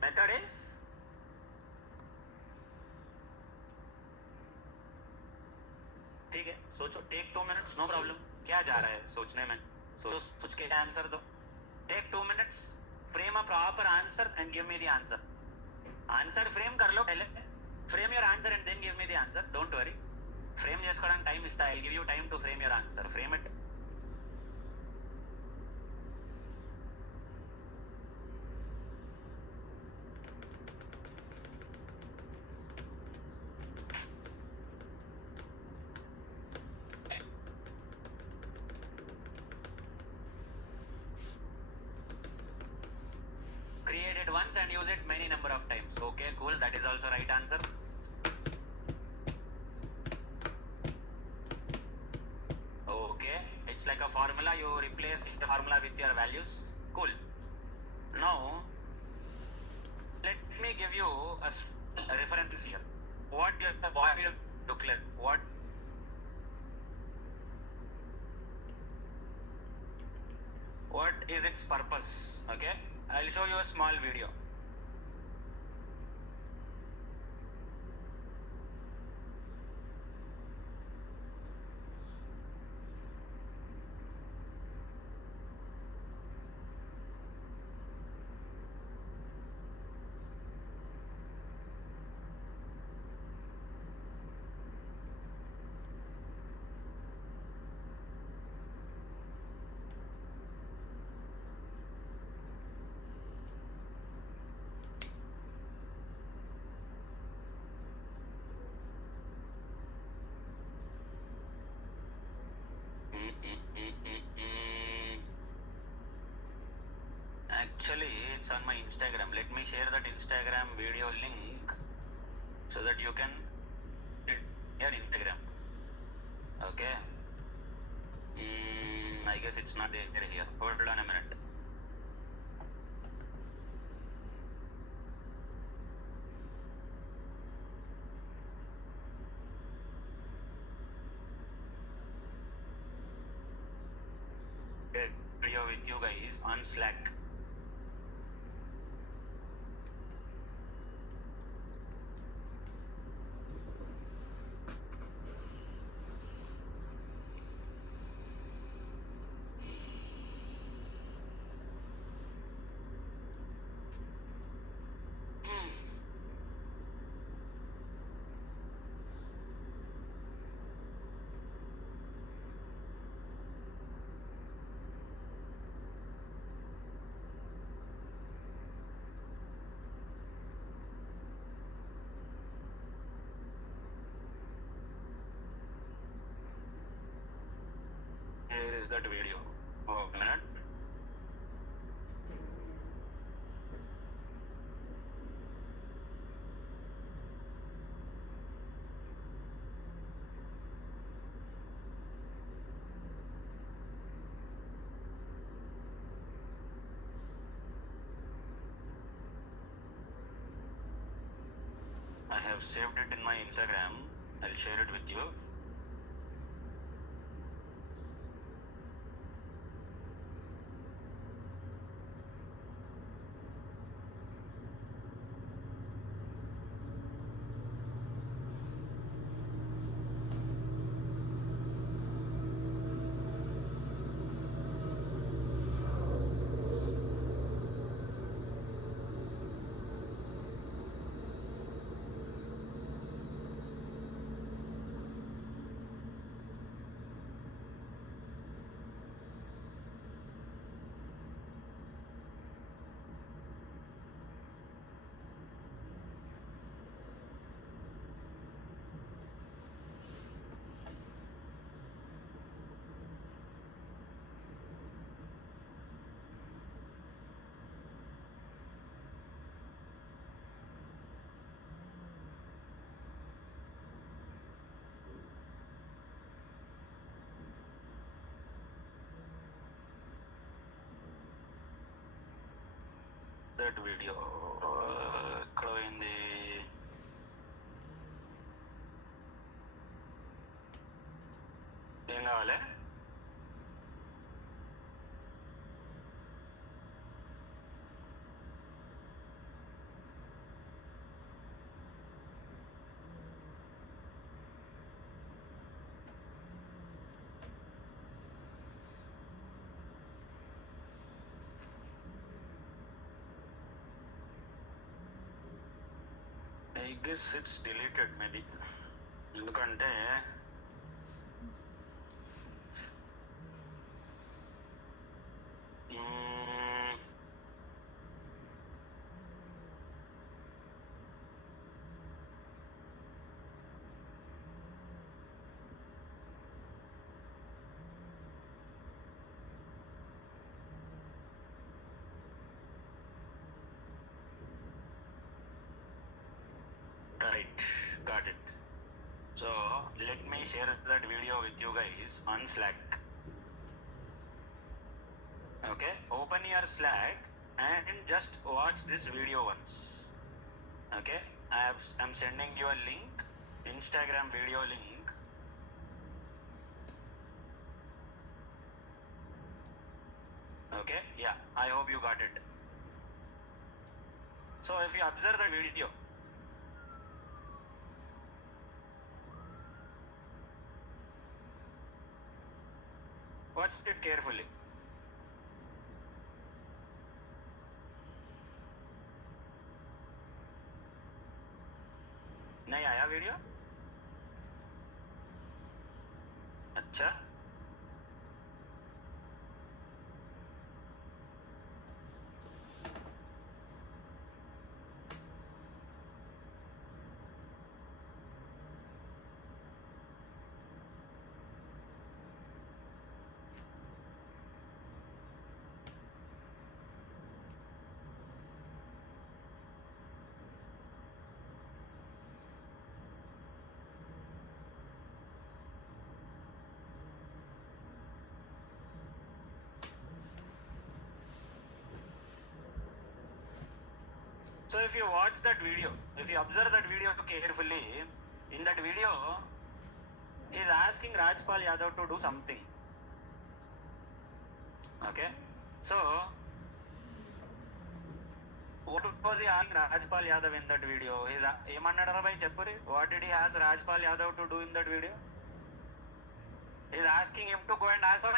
Method is ठीक है. सोचो, take 2 minutes, no problem. क्या जा रहा है सोचने में? सोच के आंसर दो. Take 2 minutes. Frame a proper answer and give me the answer. Answer frame कर लो पहले. Frame your answer and then give me the answer. Don't worry. Frame చేసుకోవడానికి time ఇస్తా. I'll give you time to frame your answer. Frame it. Once and use it many number of times. Okay, cool. That is also right answer. Okay, it's like a formula. You replace the formula with your values. Cool. Now, let me give you a reference here. What the void look like? What is its purpose? Okay, I'll show you a small video. Actually, it's on my Instagram. Let me share that Instagram video link so that you can your Instagram. Okay. I guess it's not there here. Hold on a minute. Video with you guys on Slack. Here is that video. Oh, a minute. I have saved it in my Instagram. I'll share it with you. That video ఎక్కడ పోయింది? ఏం కావాలి? I guess it's deleted maybe. ఎందుకంటే right, got it. So let me share that video with you guys on Slack. Okay, open your Slack and just watch this video once. Okay, I'm sending you a link, Instagram video link. Okay, yeah, I hope you got it. So if you observe the video, watch it carefully. नहीं आया video? अच्छा, so if you watch that video, if you observe that video carefully, in that video is asking Rajpal Yadav to do something. Okay, so what was he asking Rajpal Yadav in that video? Is ఏమన్నాడరా భయ్ చెప్పురి? What did he ask Rajpal Yadav to do in that video? He is asking him to go and ask for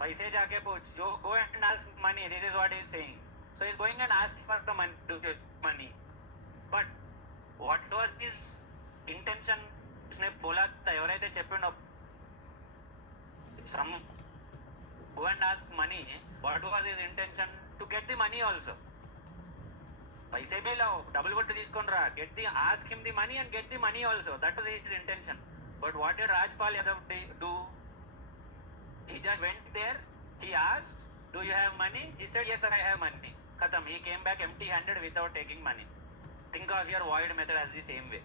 पैसे जाके पूछ, जो go and ask money. This is what he is saying. So he's going and asking for the money. But what was his intention? उसने बोला था ఎవరైతే చెప్పిండో some go and ask money. What was his intention? To get the money also. पैसे भी लाओ, double కొట్టి తీసుకొని రా, get the ask him the money and get the money also. That was his intention. But what did Rajpal Yadav do? He just went there. He asked, "Do you have money?" He said, "Yes, sir, I have money." Khatam. He came back empty-handed without taking money. Think of your void method as the same way.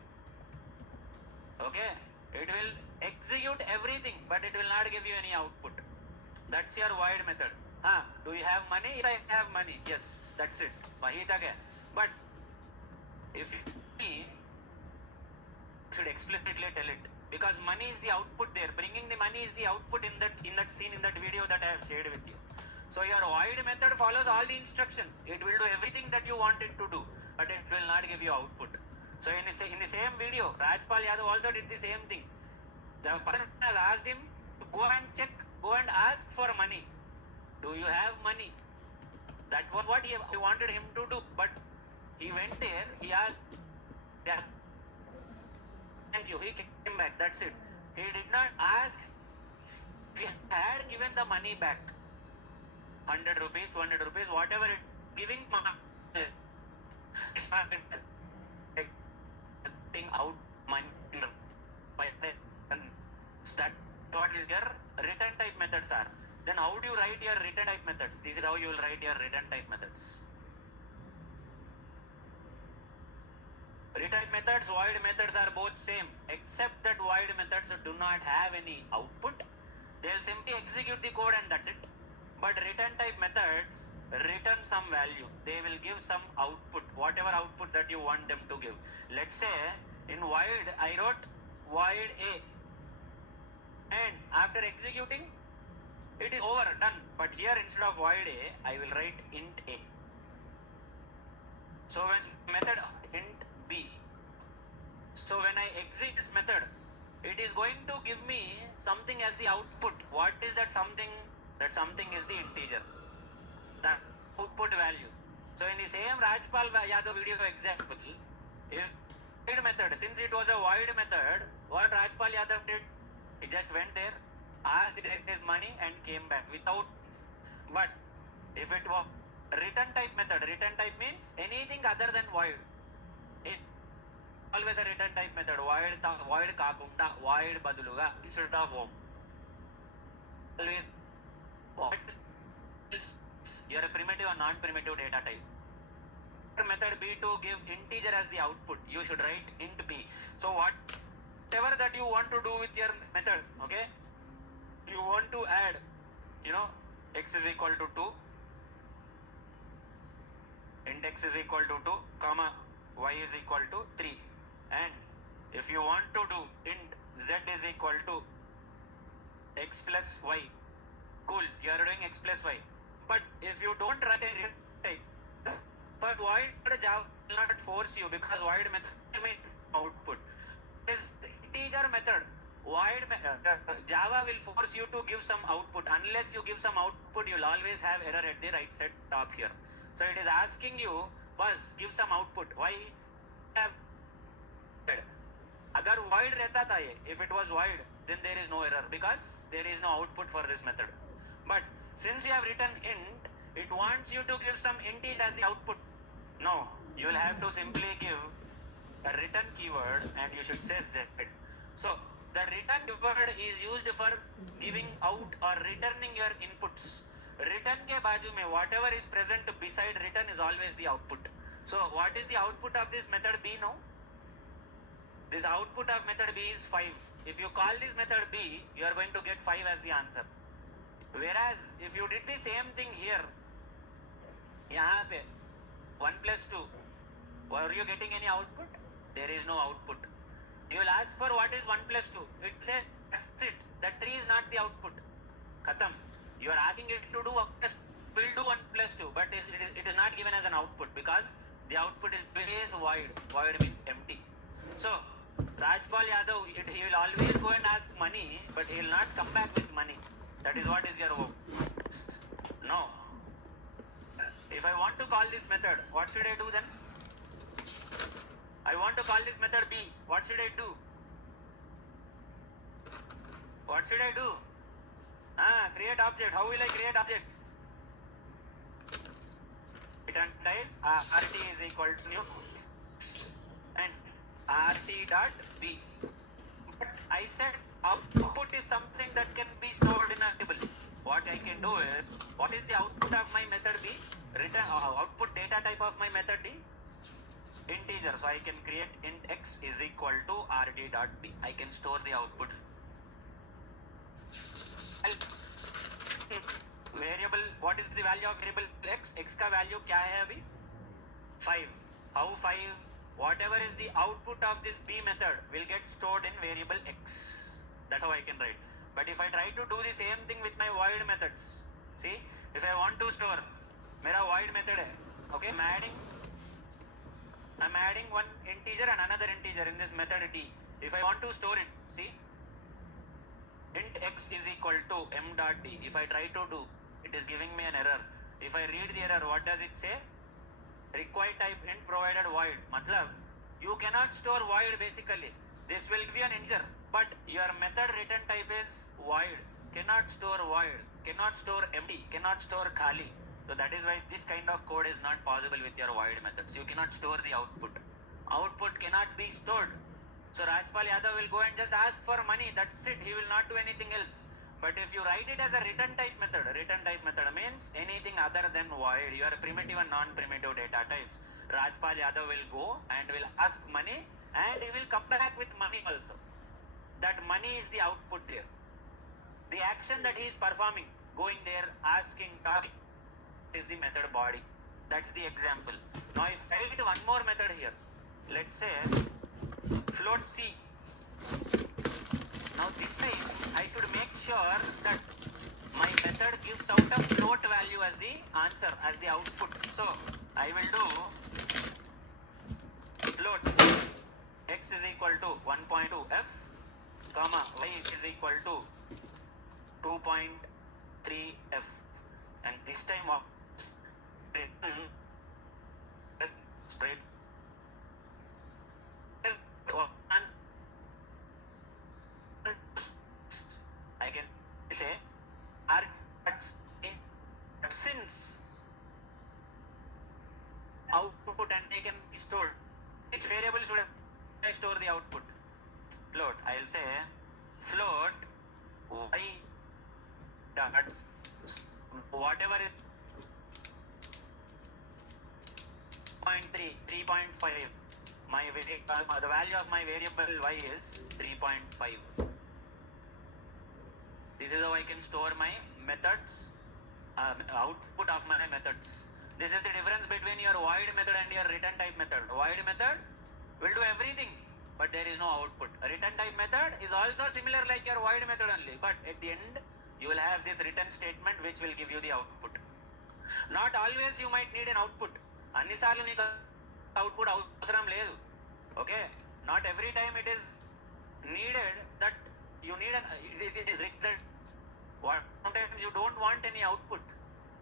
Okay? It will execute everything, but it will not give you any output. That's your void method. Do you have money? Yes, I have money. Yes, that's it. वही तक है. But if you should explicitly tell it, because money is the output there. Bringing the money is the output in that scene, in that video that I have shared with you. So your void method follows all the instructions. It will do everything that you want it to do, but it will not give you output. So in the same video, Rajpal Yadav also did the same thing. The person has asked him to go and check, go and ask for money. Do you have money? That was what he wanted him to do. But he went there, he asked, yeah, thank you, he came back, that's it. He did not ask if he had given the money back. 100 rupees, 200 rupees, whatever it, giving money. Out money. That what your return type methods are. Then how do you write your return type methods? This is how you will write your return type methods. Return methods, void methods are both same, except that void methods do not have any output. They will simply execute the code and that's it. But return type methods return some value. They will give some output, whatever output that you want them to give. Let's say in void, I wrote void A. And after executing, it is over, done. But here instead of void A, I will write int A. So when method int B. So when I exit this method, it is going to give me something as the output. What is that something? That something is the integer. That output value. So in the same Rajpal Yadav video example, if void method, since it was a void method, what Rajpal Yadav did, he just went there, asked his money and came back without. But if it was return type method, return type means anything other than void. It always a return type method. Void kaakunda, void baduluga instead of home. Always void. You are a primitive or non-primitive data type. Method B to give integer as the output. You should write int B. So whatever that you want to do with your method, okay? You want to add, x is equal to 2. Int x is equal to 2, comma, y is equal to 3. And if you want to do int z is equal to x plus y, cool, you are doing x plus y. But if you don't write a real type, but void Java will not force you, because void method means output. This integer method, Java will force you to give some output. Unless you give some output, you'll always have error at the right side top here. So it is asking you, bus, give some output. Why? Agar void rehta tha ye, if it was void, then there is no error, because there is no output for this method. But since you have written int, it wants you to give some integer as the output. No, you will have to simply give a return keyword and you should say z. So the return keyword is used for giving out or returning your inputs. Return ke baaju mein whatever is present beside return is always the output. So what is the output of this method B now? This output of method B is 5. If you call this method B, you are going to get 5 as the answer. Whereas if you did the same thing here, yahan pe 1 plus 2, were you getting any output? There is no output. You will ask for what is 1 plus 2. It says that's it. That 3 is not the output. Khatam. You are asking it to do 1 plus 2. Will do 1 plus 2, but it is not given as an output, because the output is void. Void means empty. So Rajpal Yadav, he will always go and ask money, but he will not come back with money. That is what is your hope. No. If I want to call this method, what should I do then? I want to call this method B. What should I do? What should I do? Create object. How will I create object? Return types rt is equal to new and rt dot b. But I said output is something that can be stored in a table. What I can do is, what is the output of my method B? Return output data type of my method D? Integer. So I can create int x is equal to rd.b. I can store the output. Variable, what is the value of variable x? X का value क्या है अभी? 5. How 5? Whatever is the output of this B method will get stored in variable x. That's how I can write. But if I try to do the same thing with my void methods, see, if I want to store, मेरा void method है, okay, I'm adding one integer and another integer in this method D. If I want to store it, see, int x is equal to m dot d. If I try to do, it is giving me an error. If I read the error, what does it say? Required type int provided void. Matlab, you cannot store void basically. This will give you an integer, but your method return type is void. Cannot store void, cannot store empty, cannot store khali. So that is why this kind of code is not possible with your void methods. You cannot store the output. Output cannot be stored. So Rajpal Yadav will go and just ask for money. That's it. He will not do anything else. But if you write it as a return type method means anything other than void, your primitive and non-primitive data types. Rajpal Yadav will go and will ask money, and he will come back with money also. That money is the output here. The action that he is performing, going there, asking, talking, is the method body. That's the example. Now if I write one more method here, let's say float C. Now this time I should make sure that my method gives out a float value as the answer, as the output. So I will do float x is equal to 1.2f comma y is equal to 2.3f, and this time straight I can say since output and they can be stored, which variable should I store the output? Float. I will say float y dot whatever is 3.5. My the value of my variable y is 3.5. This is how I can store my methods, output of my methods. This is the difference between your void method and your return type method. Void method will do everything, but there is no output. A return type method is also similar like your void method only, but at the end you will have this return statement which will give you the output. Not always you might need an output. అన్నిసార్లు నీకు output అవసరం లేదు. Okay, not every time it is needed that you need it is required. Sometimes you don't want any output.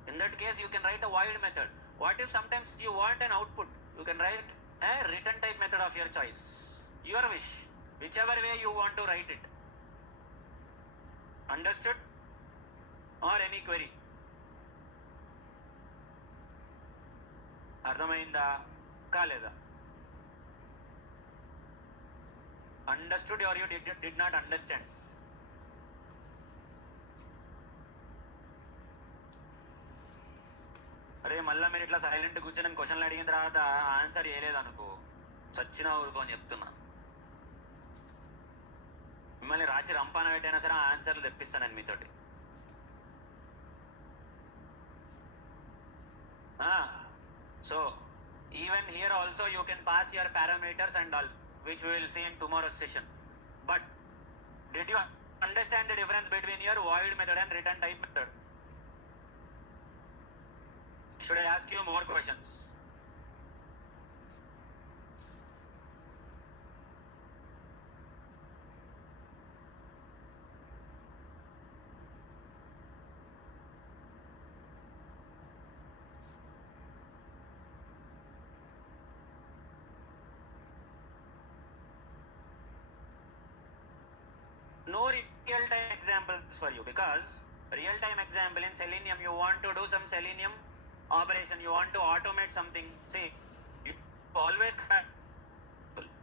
In that case you can write a void method. What if sometimes you want an output? You can write a return type method of your choice, your wish, whichever way you want to write it. Understood? Or any query? అర్థమైందా కాలేదా? Understood or you did not understand? అరే మళ్ళీ మీరు ఇట్లా silent కూర్చొని నేను క్వశ్చన్లు అడిగిన తర్వాత ఆన్సర్ చేయలేదు అనుకో, చచ్చిన ఊరుకో అని చెప్తున్నా. మిమ్మల్ని రాచి రంపాన పెట్టైనా సరే ఆన్సర్లు తెప్పిస్తాను నేను మీతోటి. So even here also you can pass your parameters and all, which we will see in tomorrow's session. But did you understand the difference between your void method and return type method? Should I ask you more questions? No real-time examples for you, because real-time example in Selenium, you want to do some Selenium operation, you want to automate something. See, you always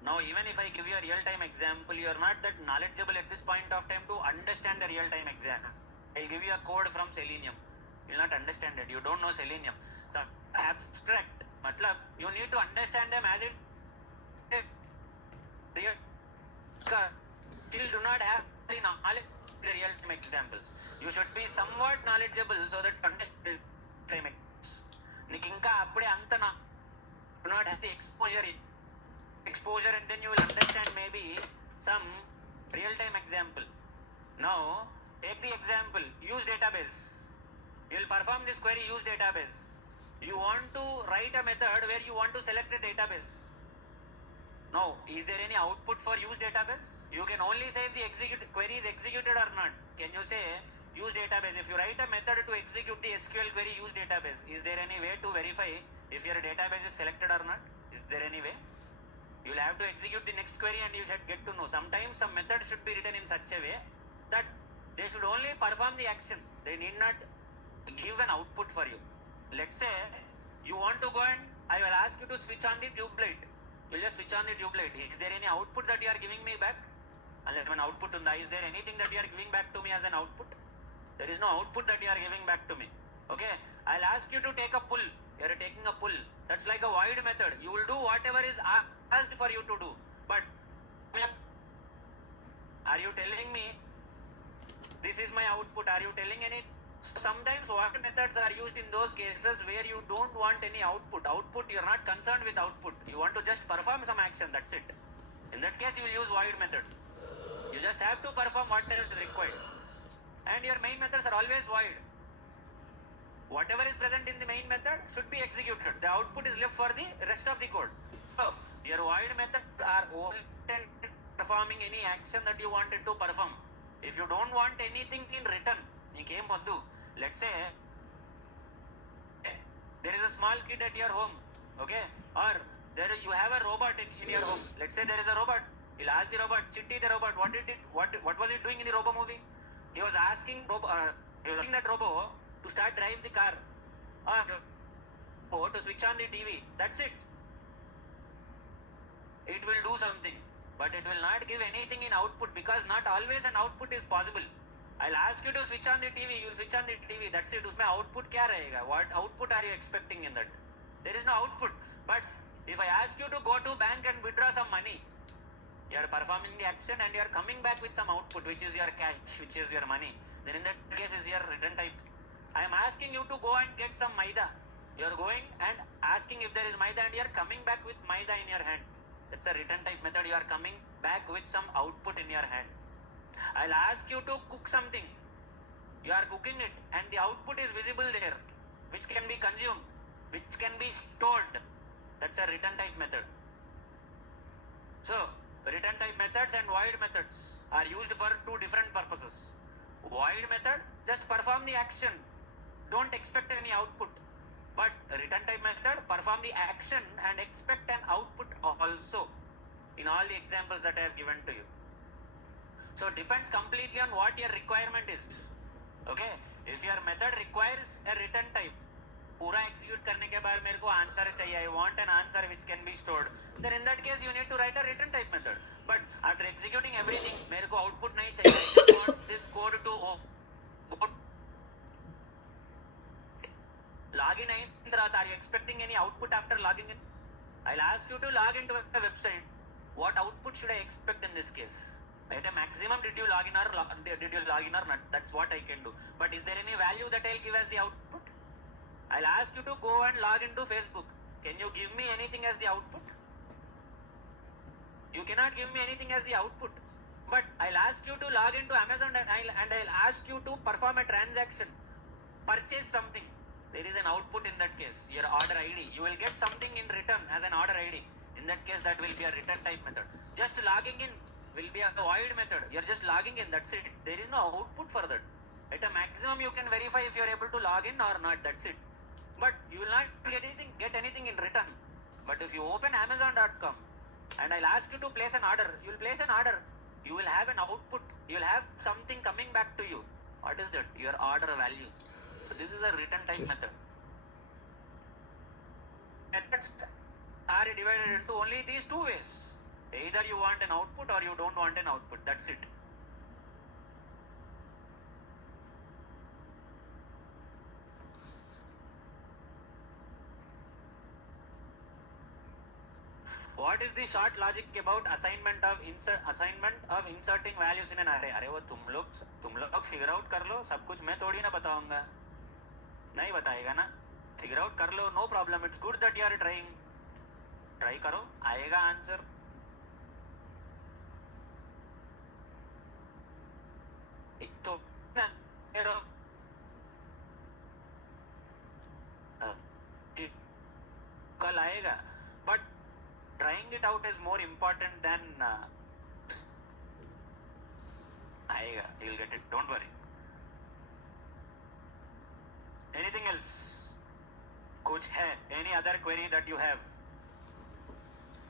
Now, even if I give you a real-time example, you are not that knowledgeable at this point of time to understand the real-time example. I'll give you a code from Selenium. You will not understand it. You don't know Selenium. So, abstract. Matlab, you need to understand them as it is. Real. Still do not have the knowledge of the real-time examples. You should be somewhat knowledgeable so that understand real-time examples. నీకు ఇంకా అప్పుడే అంత do not have the exposure, and then you will understand maybe some real-time example. Now take the example, use database. You will perform this query, use database. You want to write a method where you want to select a database. Now, is there any output for use database? You can only say if the query is executed or not. Can you say use database? If you write a method to execute the SQL query, use database, is there any way to verify if your database is selected or not? Is there any way? You will have to execute the next query and you should get to know. Sometimes some methods should be written in such a way that they should only perform the action. They need not give an output for you. Let's say you want to go and I will ask you to switch on the tube light. You will just switch on the tube light. Is there any output that you are giving me back? Unless an output unda. Is there anything that you are giving back to me as an output? There is no output that you are giving back to me. Okay, I'll ask you to take a pull. You are taking a pull. That's like a void method. You will do whatever is asked for you to do. But are you telling me this is my output? Are you telling any? Sometimes void methods are used in those cases where you don't want any output. You are not concerned with output. You want to just perform some action. That's it. In that case, you will use void method. You just have to perform whatever is required. And your main methods are always void. Whatever is present in the main method should be executed. The output is left for the rest of the code. So, your void methods are only performing any action that you wanted to perform. If you don't want anything in return, let's say there is a small kid at your home, okay, or you have a robot in your home. Let's say there is a robot. He'll ask the robot, Chitti the robot, what was it doing in the robo movie? He was asking that robo to start drive the car or to switch on the TV. That's it. It will do something, but it will not give anything in output because not always an output is possible. I'll ask you to switch on the TV, you will switch on the TV. That's it. Usme output kya rahega? What output are you expecting in that? There is no output. But if I ask you to go to bank and withdraw some money, you are performing the action and you are coming back with some output, which is your cash, which is your money. Then in that case is your return type. I am asking you to go and get some maida. You are going and asking if there is maida and you are coming back with maida in your hand. That's a return type method. You are coming back with some output in your hand. I'll ask you to cook something. You are cooking it and the output is visible there, which can be consumed, which can be stored. That's a return type method. So, return type methods and void methods are used for two different purposes. Void method, just perform the action. Don't expect any output. But return type method, perform the action and expect an output also in all the examples that I have given to you. So depends completely on what your requirement is. Okay, if your method requires a return type, पूरा execute करने के बाद मेरे को answer चाहिए, I want an answer which can be stored, then in that case you need to write a return type method. But after executing everything, मेरे को output नहीं चाहिए, I just want this code to go login in. Are you expecting any output after logging in? I'll ask you to log into a website. What output should I expect in this case? At a maximum, did you log in or not? That's what I can do. But is there any value that I'll give as the output? I'll ask you to go and log into Facebook. Can you give me anything as the output? You cannot give me anything as the output. But I'll ask you to log into Amazon and I'll ask you to perform a transaction, purchase something. There is an output in that case, your order ID. You will get something in return as an order ID. In that case, that will be a return type method. Just logging in will be a void method. You are just logging in, that's it. There is no output for that. At a maximum, you can verify if you are able to log in or not, that's it. But you will not get anything in return. But if you open Amazon.com and I'll ask you to place an order, you will place an order. You will have an output. You will have something coming back to you. What is that? Your order value. So this is a return type method. Methods are divided into only these two ways. Either you want an output or you don't want an output. That's it. What is the short logic about assignment of inserting values in an array? अरे वो तुम लोग figure out कर लो, सब कुछ मैं थोड़ी ना बताऊंगा, नहीं बताएगा ना, figure out कर लो, no problem. It's good that you are trying. Try करो, आएगा आंसर. तो ना कल आएगा, but trying it out is more important than आएगा. You'll get it. Don't worry. Anything else? कुछ है? Any other query that you have?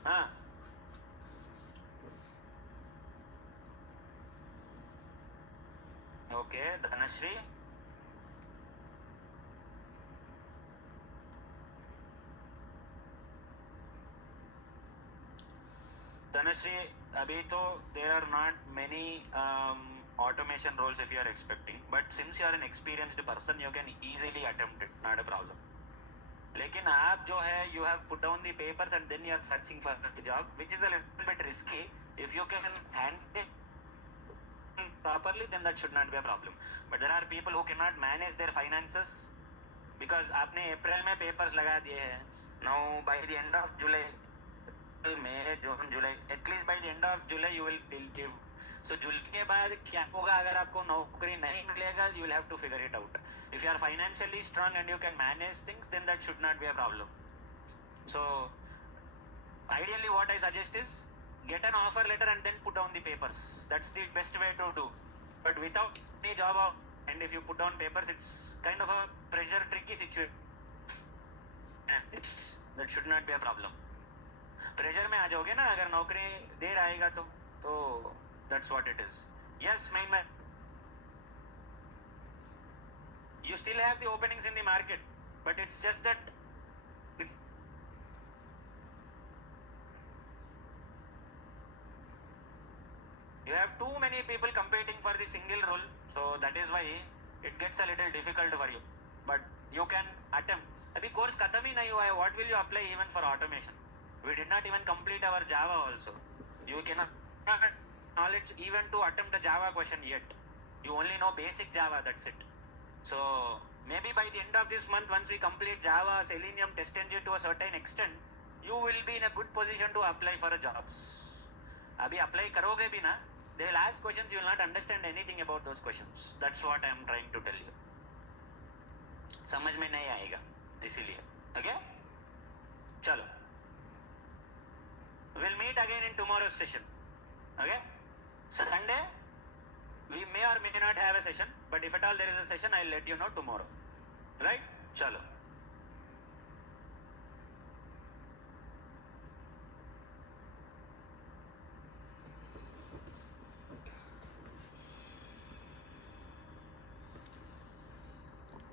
हाँ. Okay, Dhanashri. Dhanashri, अभी तो there are not many automation roles if you are expecting, but since you are an experienced person, you can easily attempt it, not a problem. लेकिन आप जो है, you have put down the papers and then you are searching for a job, which is a little bit risky. If you can handle it properly, then that should not be a problem. But there are people who cannot manage their finances because आपने अप्रैल में papers लगा दिए हैं. Now by the end of July, May, June, July, at least by the end of July you will give. So July के बाद क्या होगा अगर आपको नौकरी नहीं मिलेगा? You will have to figure it out. If you are financially strong and you can manage things, then that should not be a problem. So ideally what I suggest is get an offer letter and then put down the papers. That's the best way to do. But without any job, and if you put down papers, it's kind of a pressure tricky situation. That should not be a problem. Pressure में आ जाओगे ना अगर नौकरी देर आएगा तो that's what it is. Yes, man. You still have the openings in the market, but it's just that you have too many people competing for the single role, so that is why it gets a little difficult for you. But you can attempt. अभी course खत्म ही नहीं हुआ है. What will you apply even for automation? We did not even complete our Java also. You cannot have knowledge even to attempt a Java question yet. You only know basic Java, that's it. So maybe by the end of this month, once we complete Java, Selenium, Test Engine to a certain extent, you will be in a good position to apply for a jobs. अभी apply करोगे भी ना, they will ask questions, you will not understand anything about those questions. That's what I am trying to tell you. समझ में नहीं आएगा इसीलिए. Okay? चलो. We'll meet again in tomorrow's session. Okay? Sunday, we may or may not have a session, but if at all there is a session, I'll let you know tomorrow. Right? Chalo.